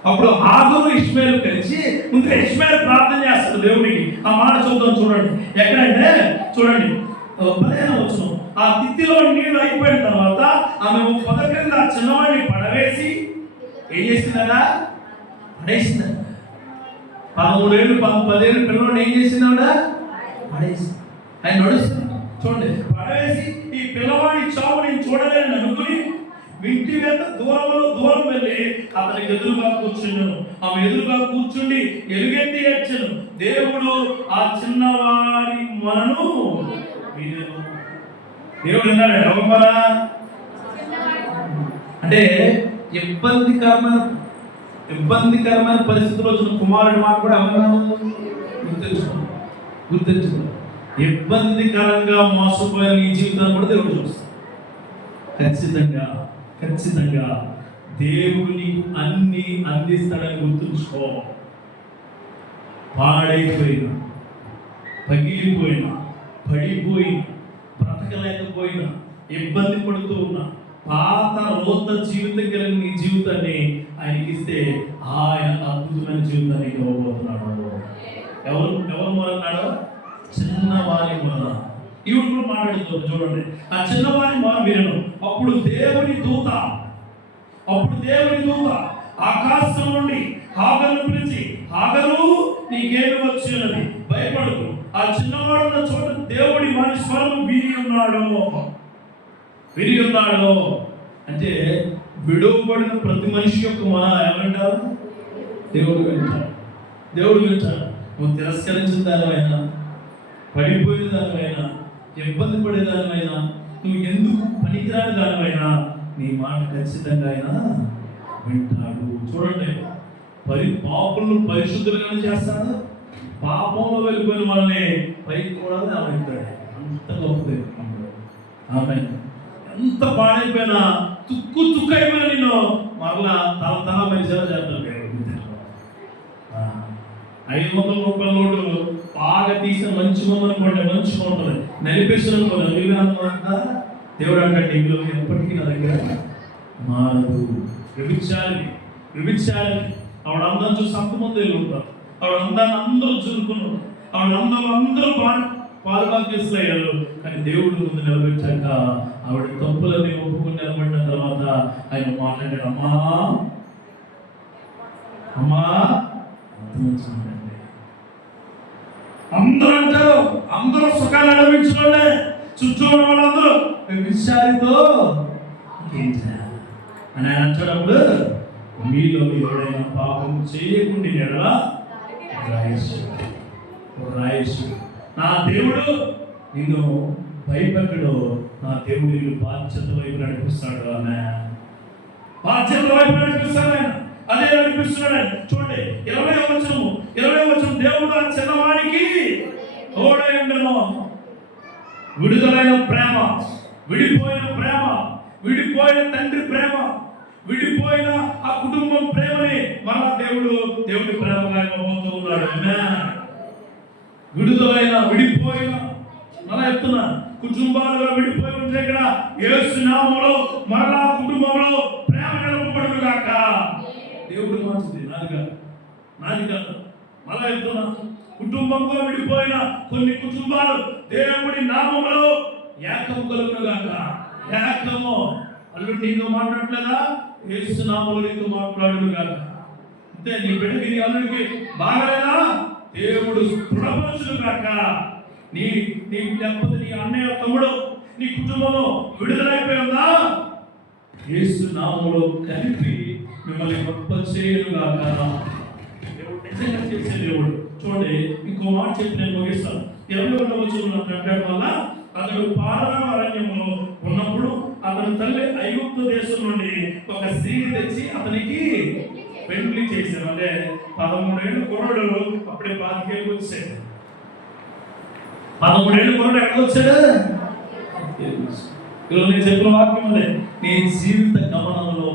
అప్పుడు హాగరు ఇష్మాయేలు కలిసి ముందుగా ఇష్మాయేలు ప్రార్థన చేస్తాడు దేవుడికి. ఆ మాట చూద్దాం, చూడండి ఎక్కడంటే చూడండి 15వ వచనం. ఆ తిత్తిలో నీళ్లు అయిపోయిన తర్వాత ఆమె పొద కింద ఆ చిన్నవాడిని పడవేసి ఏం చేసిందట? పడేసిందట. 13 ఏళ్ళు 10 ఏళ్ళు పిల్లవాడిని ఏం చేసిందావిడ? పడేసి ఆయన నడుస్తుంది చూడండి. పడవేసి ఈ పిల్లవాడి చావు నేను చూడలేని అనుకుని ఇంటి మీద దూరం వెళ్ళి అతనికి ఎదురుగా కూర్చున్నాను. ఆమె ఎదురుగా కూర్చుండి ఎలుగెత్తి ఏడ్చాను. దేవుడు ఆ చిన్నవారి మనను వినెను. దేవుడు విన్నాడు. ఎవరు అంటే ఇబ్బందికరమైన పరిస్థితుల్లో వచ్చిన కుమారుడి మాట కూడా ఎవరు గుర్తించుకో. ఇబ్బందికరంగా మోసపోయిన నీ జీవితాన్ని కూడా దేవుడు చూస్తాడు. ఖచ్చితంగా దేవుడు నీకు అన్ని అందిస్తాడని గుర్తుంచుకో. పాడైపోయినా, పగిలిపోయినా, పడిపోయినా, బ్రతకలేకపోయినా, ఇబ్బంది పడుతూ ఉన్నా, పాత రోత జీవితం కలిగిన నీ జీవితాన్ని ఆయనకి ఇస్తే ఆయన అద్భుతమైన జీవితాన్ని ఇవ్వబోతున్నాడు. ఎవరు మొదలన్నాడు? చిన్నవారి మొదల. ఈవిడ కూడా మాట్లాడుతుంది చూడండి. ఆ చిన్నవారి మొదలు వినను. అప్పుడు దేవుని దూత ఆకాశం నుండి హాగరును పిలిచి, హాగరు నీకేమి వచ్చినది, భయపడకు. ఆ చిన్నవాడున్న చోట దేవుడి వారి స్వరం విని ఉన్నాడు. అంటే విడువబడిన ప్రతి మనిషి యొక్క మన ఏమంటారు? దేవుడు వింటాడు. నువ్వు తిరస్కరించిన దానివైనా, పడిపోయిన దానివైనా, ఇబ్బంది పడే దానివైనా, నువ్వు ఎందుకు పనికిరాని దానివైనా నీ మాట ఖచ్చితంగా ఆయన వింటాడు. చూడండి, పాపులను పరిశుద్ధులుగానే చేస్తాడు. పాపంలో వెళ్ళిపోయిన వాళ్ళని పైకి కూడా వింటాడు. అంత గొప్పది. ఆమె ఎంత పాడైపోయినా, తుక్కు అయిపోయినా నిన్ను మరలా తల మనిషిలా చేస్తాడు. 500 రూపాయల నోటు బాగా తీసిన మంచిగా ఉందనుకోండి, మంచిగా ఉంటుంది. నలిపేసిన దేవుడు అంటే ఇందులో ఎప్పటికీ నా దగ్గర మారదు. వ్యభిచారి ఆవిడ అందరం చూసి అంతమంది ఉంటారు. ఆవిడ అందాన్ని అందరూ చురుకున్నారు. ఆవిడ అందరూ పాలుభాగ్యస్తులు అయ్యారు. కానీ దేవుడు ముందు నిలబెట్టాక ఆవిడ తప్పులని ఒప్పుకుని నిలబడిన తర్వాత ఆయన మాట్లాడాడు, అమ్మా అందరూ అంటారు, అందరూ సుఖాలు అనుభవించుకోండి, చుట్టూ ఉన్న వాళ్ళందరూ విచారితో అని ఆయన అంటాడప్పుడు మీలో ఎవరైనా పాపం చేయకుండా ఎడల రాయేశ్వరుడు. నా దేవుడు నిన్ను భయపెట్టడు, నా దేవుడు నిన్ను బాధ్యత వైపు నడిపిస్తాడు. ఆమె బాధ్యత వైపు నడిపిస్తాడు ఆయన. అదే నడిపిస్తున్నాడు ఆయన. చూడండి 20వ వచనం, దేవుడు ఆ చిన్నవాడికి తోడై ఉండెను. విడుదలైన ప్రేమ, విడిపోయిన ప్రేమ, విడిపోయిన తండ్రి ప్రేమ, విడిపోయిన ఆ కుటుంబం ప్రేమని మన దేవుడి ప్రేమగా ఇవ్వబోతూ ఉన్నాడు. విడిపోయిన మళ్ళా చెప్తున్నా, కుటుంబాలుగా విడిపోయి ఉంటే ఇక్కడ యేసు నామములో మరలా కుటుంబంలో ప్రేమ నిలబడును గాక. దేవుడు మంచిది, నాది కాదు. మళ్ళా చెప్తున్నా, కుటుంబంగా విడిపోయిన కొన్ని కుటుంబాలు దేవుడి నామములో ఏకము కలుగును గాక. ఏకము అల్లుడు నీతో మాట్లాడలేదా? యేసు నామములో నీతో మాట్లాడును గాక. అంతే, నీ బిడ్డకి నీ అల్లుడికి బాగలేదా? దేవుడు స్ఫుటపరచును గాక. నీ లేకపోతే నీ అన్నయ్య తమ్ముడు నీ కుటుంబము విడుదలైపోయిందా? యేసు నామములో కలిపి మిమ్మల్ని గొప్ప చేయను గాక. దేవుడు నిజంగా చేసే దేవుడు. చూడండి, ఇంకో మాట చెప్పి నేను ముగిస్తాను. 21వ వచనంలో అంటాడు, వల్ల అతడు పారాను అరణ్యంలో ఉన్నప్పుడు అతని తల్లి ఐగుప్తు దేశం నుండి ఒక స్త్రీని తెచ్చి అతనికి పెళ్లి చేశారు. అంటే 13 ఏళ్ళ కుర్రాడు, అప్పుడే 25 ఏళ్ళకి వచ్చాడు. 13 ఏళ్ళ కుర్రాడు ఎక్కడికి వచ్చాడు? ఈరోజు నేను చెప్పిన వాక్యం అదే, నీ జీవిత గమనంలో,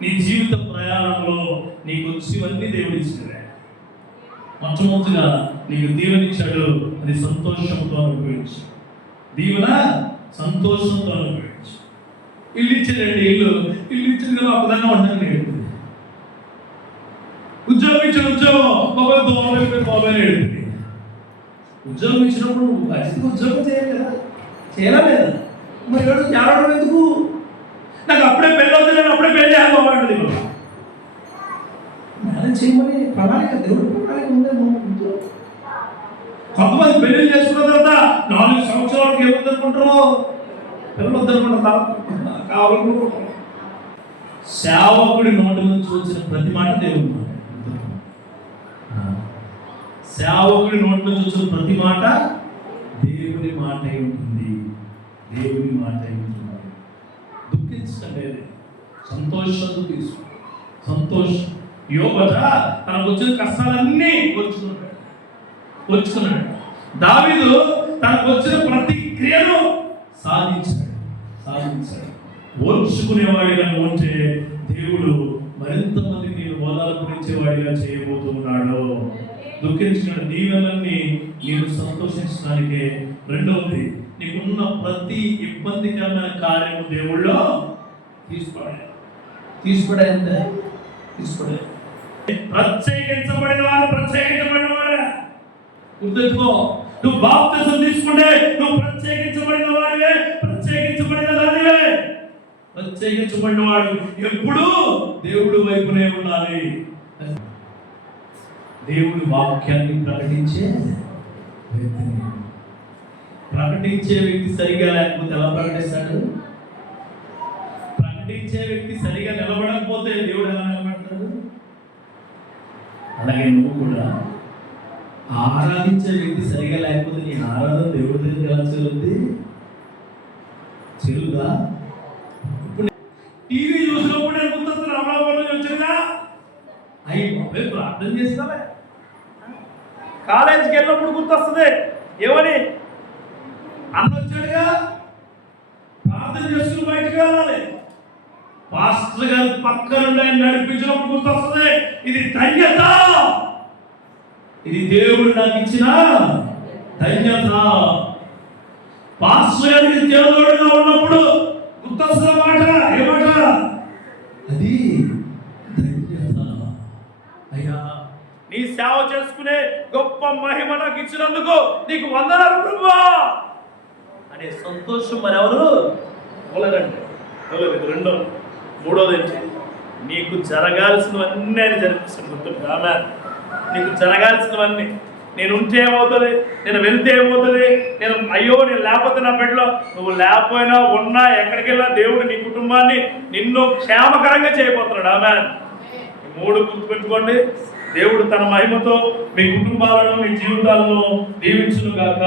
నీ జీవిత ప్రయాణంలో నీకు వచ్చేవన్నీ దేవుడు ఇచ్చాడు. మొట్టమొదటిగా నీకు దీవెనిచ్చాడు, అది సంతోషంతో అనుభవించు. దీవెన సంతోషంతో అనుభవించు. ఇల్లు ఇచ్చాడండి, ఇల్లు ఇచ్చిన కదా ఒకదాన్ని ఉండని నేర్పుతుంది. ఉద్యోగం ఇచ్చిన ఉద్యోగం బాబాయ్ నేర్పుతుంది. ఉద్యోగం ఇచ్చినప్పుడు నువ్వు ఖచ్చితంగా ఉద్యోగం చేయలేదా? మరి ఏడవడం ఎందుకు? నాకు అప్పుడే పెళ్ళి అవుతుంది, నేను అప్పుడే పెళ్ళి చేయాలంటుంది. మేనేజ్ చేయమని ప్రణాళిక, దేవుడు ప్రణాళిక ఉందే. కొంతమంది పెళ్లి చేసుకున్న తర్వాత 4 సంవత్సరాలకు ఏమవుతుందనుకుంటారు? పిల్లలు వద్దనుకుంటారు, కావాలనుకుంటారు. సేవకుడి నోటి నుంచి వచ్చిన ప్రతి మాట దేవుడు. సేవకుడి నోటి నుంచి వచ్చిన ప్రతి మాట దేవుని మాట అయి ఉంటుంది. దేవుని మాట అయి ఉంటుంది. దుఃఖించండి, సంతోషంతో తీసుకో. సంతోషం. యోబట తనకు వచ్చిన కష్టాలన్నీ వచ్చుకున్నాడు. దావీదు తనకు వచ్చిన ప్రతి క్రియను సాధించాడు. ఓర్చుకునేవాడిగా ఉంటే దేవుడు మరింత మందికి నేను ఓదార్పునిచ్చేవాడిగా చేయబోతున్నాడు. దుఃఖించిన దీవెనల్ని నేను సంతోషించడానికే. రెండవది, నీకున్న ప్రతి ఇబ్బందికరమైన కార్యము దేవుళ్ళో తీసుకోడే. ప్రత్యేకించబడిన వాడు గుర్తెచ్చుకో. నువ్వు బాప్తిసం తీసుకుంటే నువ్వు ప్రత్యేకించబడిన వాడివే, ప్రత్యేకించబడిన దానివే. ప్రత్యేకించబడిన వాడు ఎప్పుడు దేవుడు వైపునే ఉండాలి. దేవుడి వాక్యాన్ని ప్రకటించే వ్యక్తి సరిగా లేకపోతే ఎలా ప్రకటిస్తాడు? ప్రకటించే వ్యక్తి సరిగా నిలబడకపోతే దేవుడు ఎలా నిలబడతాడు? అలాగే నువ్వు కూడా ఆరాధించే వ్యక్తి సరిగా లేకపోతే నీ ఆరాధన దేవుడి దగ్గర ఎలా చెల్లుదా? ఇప్పుడు టీవీ చూసినప్పుడు నేను గుర్తొస్తాను, అమలాపురం వచ్చిందా? అయ్యి బాబాయ్ ప్రార్థన చేస్తావే. కాలేజీకి వెళ్ళినప్పుడు గుర్తొస్తుంది, ఏమని అన్న వచ్చాడుగా, ప్రార్థన చేసుకుని బయటకు వెళ్ళాలి. పాస్టర్ గారు పక్క నుండి ఆయన నడిపించినప్పుడు గుర్తొస్తుంది, ఇది ధన్యత, ఇది దేవుడు నాకు ఇచ్చిన ధన్యత. పాస్టర్ గారికి దేవుడుగా ఉన్నప్పుడు గుర్తొస్తున్న మాట ఏమాట? అది ధన్యత. అయ్యా, నీ సేవ చేసుకునే గొప్ప మహిమ నాకు ఇచ్చినందుకు నీకు వందనాలు ప్రభువా అనే సంతోషం మరెవరు పోలేరండి. రెండో మూడోది ఏంటి? నీకు జరగాల్సినవన్నీ ఆయన జరిపిస్తాడు. గుర్తుంటుంది ఆమె. నీకు జరగాల్సినవన్నీ, నేను ఉంటే ఏమవుతుంది, నేను వెళ్తే ఏమవుతుంది, నేను లేకపోతే నా బిడ్డలో నువ్వు లేకపోయినా ఉన్నా ఎక్కడికి వెళ్ళినా దేవుడు నీ కుటుంబాన్ని నిన్ను క్షేమకరంగా చేయబోతున్నాడు. ఆమె మూడు గుర్తుపెట్టుకోండి. దేవుడు తన మహిమతో మీ కుటుంబాలను, మీ జీవితాలను దీవించును గాక.